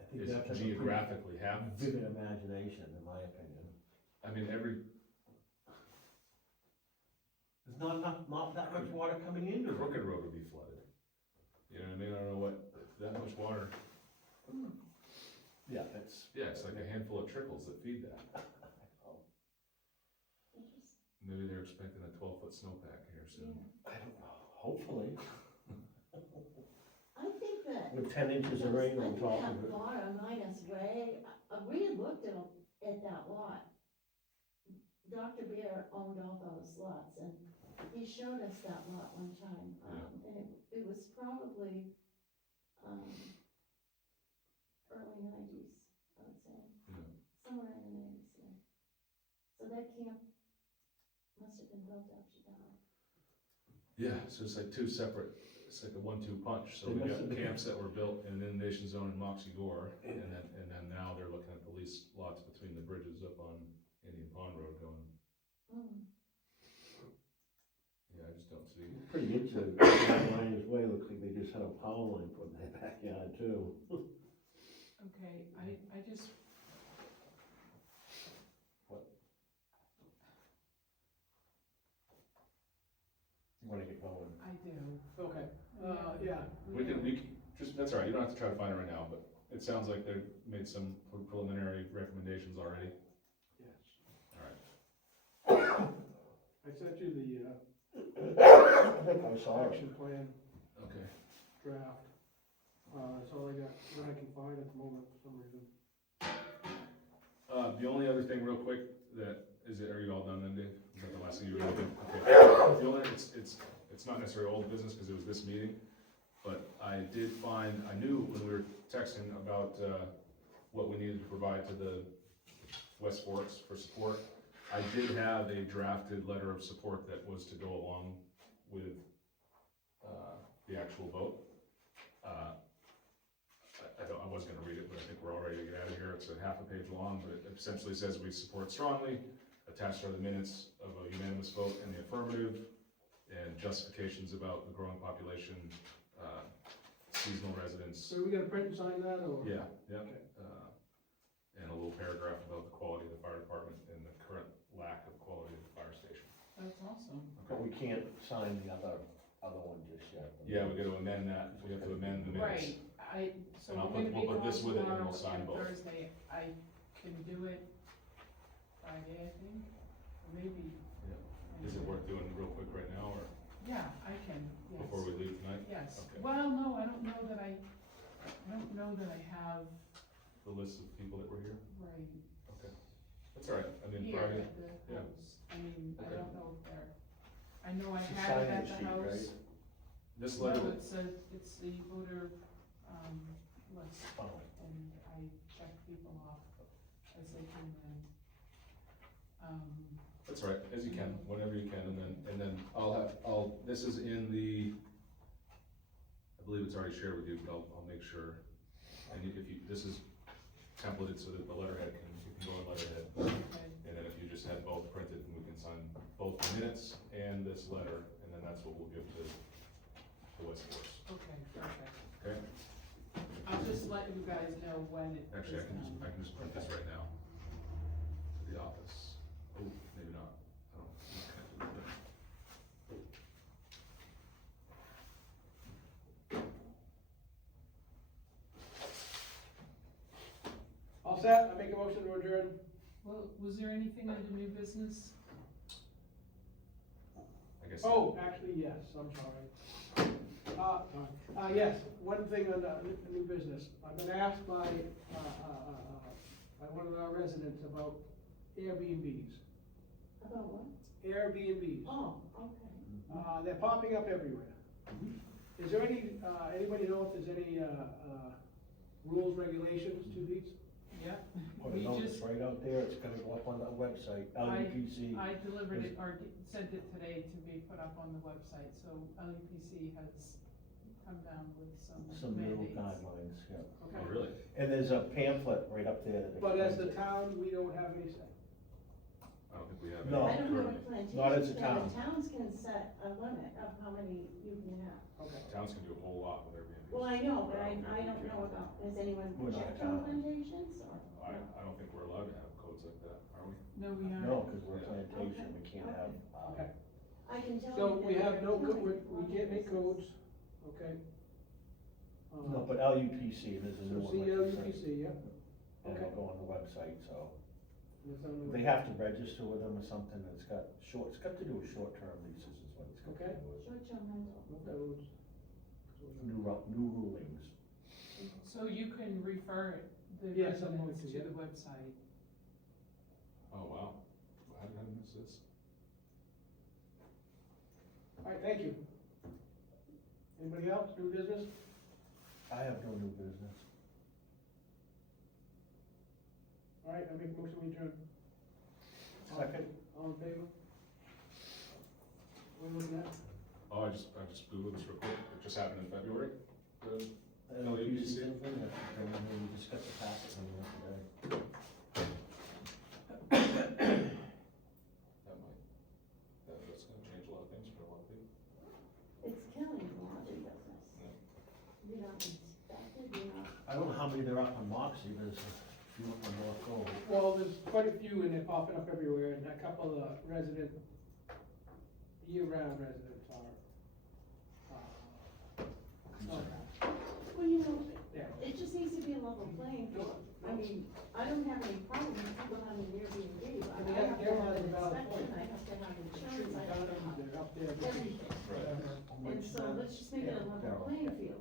I think it you have to have a pretty geographically happens. vivid imagination, in my opinion. I mean, There's not that much water coming into it. Crooked Road would be flooded. You know what I mean? I don't know that much water. Yeah, it's, Yeah, it's like a handful of trickles that feed that. Maybe they're expecting a 12-foot snowpack here soon. I don't know, hopefully, I think that. with 10 inches of rain on top of it. That water minus way, we had looked at that lot. Dr. Bear owned all those lots, and he showed us that lot one time, and it was probably, early 90s, I would say, Yeah. somewhere in the 90s, yeah. So that camp must have been built after that. Yeah, so it's like it's like a 1-2 punch. So They we must got have been- camps that were built in an inundation zone in Moxie Gore, and then now they're looking at the lease lots between the bridges up on Indian Pond Road going, yeah, I just don't see. Pretty into Lions Way, looks like they just had a power line put in their backyard too. Okay, I just. What? You wanna get going? I do. okay, yeah. That's all right, you don't have to try to find it right now, but it sounds like they've made some preliminary recommendations already. Yes. All right. I sent you the, I think I saw it. action plan Okay. draft. That's all I got, that I can find at the moment for some reason. The only other thing real quick are you all done then, Dave? Is that the last thing you were gonna do? Okay. The only, it's it's not necessarily old business, because it was this meeting, but I did find, I knew when we were texting about, what we needed to provide to the West Forks for support. I did have a drafted letter of support that was to go along with, the actual vote. I was gonna read it, but I think we're all ready to get out of here. It's a half a page long, but it essentially says we support strongly. Attached are the minutes of a unanimous vote in the affirmative, and justifications about the growing population, seasonal residents. So we gotta print and sign that, or? Yeah, yeah. Okay. And a little paragraph about the quality of the fire department and the current lack of quality of the fire station. That's awesome. But we can't sign the other one just yet. Yeah, we gotta amend that. We have to amend the minutes. Right, so And I'm gonna be we'll put gone this with it and tomorrow we'll sign and both. Thursday. I can do it Friday, I think, or maybe. Is it worth doing real quick right now, or Yeah, I can, yes. before we leave tonight? Yes, Okay. well, no, I don't know that I have, The list of people that were here? right, Okay. That's all right. I mean, here Friday, at the yeah. house. I mean, I Okay. don't know if they're, I know I It's a had it at sign-in the sheet, house. right? this No, letter, it's the voter, list, Oh, and I check people off as they come in. that's all right, as you can, whenever you can, and then this is in the, I believe it's already shared with you, but I'll make sure. And this is templated so that the letterhead you can go on letterhead. Okay, And then if you just have both printed, and we can sign both the minutes and this letter, and then that's what we'll give to the West Force. okay, perfect. Okay? I'll just let you guys know when it is Actually, I done. can just print this right now to the office. Oh, maybe not. I don't, I'm not connected with it. All set, I make a motion to adjourn. Well, was there anything under new business? I guess. Oh, actually, yes, I'm sorry. Yes, one thing on new business. I've been asked by one of our residents about Airbnbs. About what? Airbnbs. Oh, okay. They're popping up everywhere. Is there anybody know if there's any, rules, regulations to these? Yeah. Put a We notice just, right out there, it's gonna go up on the website, LUPC. I delivered it, or sent it today to be put up on the website, so LUPC has come down with some Some new mandates. guidelines, yeah. Oh, Okay. really? And there's a pamphlet right up there that. But as the explains it. town, we don't have any say. I don't think we have. No. I don't know currently. what plantations, Not as a but town. the towns can set a limit of how many you can have. Okay. Towns can do a whole lot with Airbnb. Well, I know, but I don't know about, has anyone We're not a checked on town. plantations, or? I don't think we're allowed to have codes like that, are we? No, we aren't. No, cause we're a Yeah. plantation, we can't have, Okay. I can tell you. So we that have no, there are we can't make codes, okay? no, but LUPC, there's a new So one. like you said. CLUPC, yeah. And Okay. it'll go on the website, so. It's on the They have to register with them or something, it's got to do with short-term leases is what it's got to Okay. do with. Short-term rental. No codes. New rulings. So you can refer the Yes, I'm going residents to, to yeah. the website. Oh, wow. How did I miss this? All right, thank you. Anybody else, new business? I have no new business. All right, I make a motion to adjourn. Second. All in favor? What are we looking at? Oh, I just Googled this real quick. It just happened in February. The LUPC thing, we just got the packet from them today. That's gonna change a lot of things for a lot of people. It's killing the laundry business. Yeah. You're not inspected, you're not. I don't know how many there are on Moxie, there's a few up on North Cove. Well, there's quite a few and they're popping up everywhere and a couple of resident, year-round residents are, not, Well, you know, yeah. it just needs to be a level playing field. I mean, I don't have any problem with people having an Airbnb, but And I they have to they're have on an a valid inspection, point. I have to have Shooting insurance, I have to guns, have they're up there. everything. Right. And so let's just make it a level Daryl. playing field.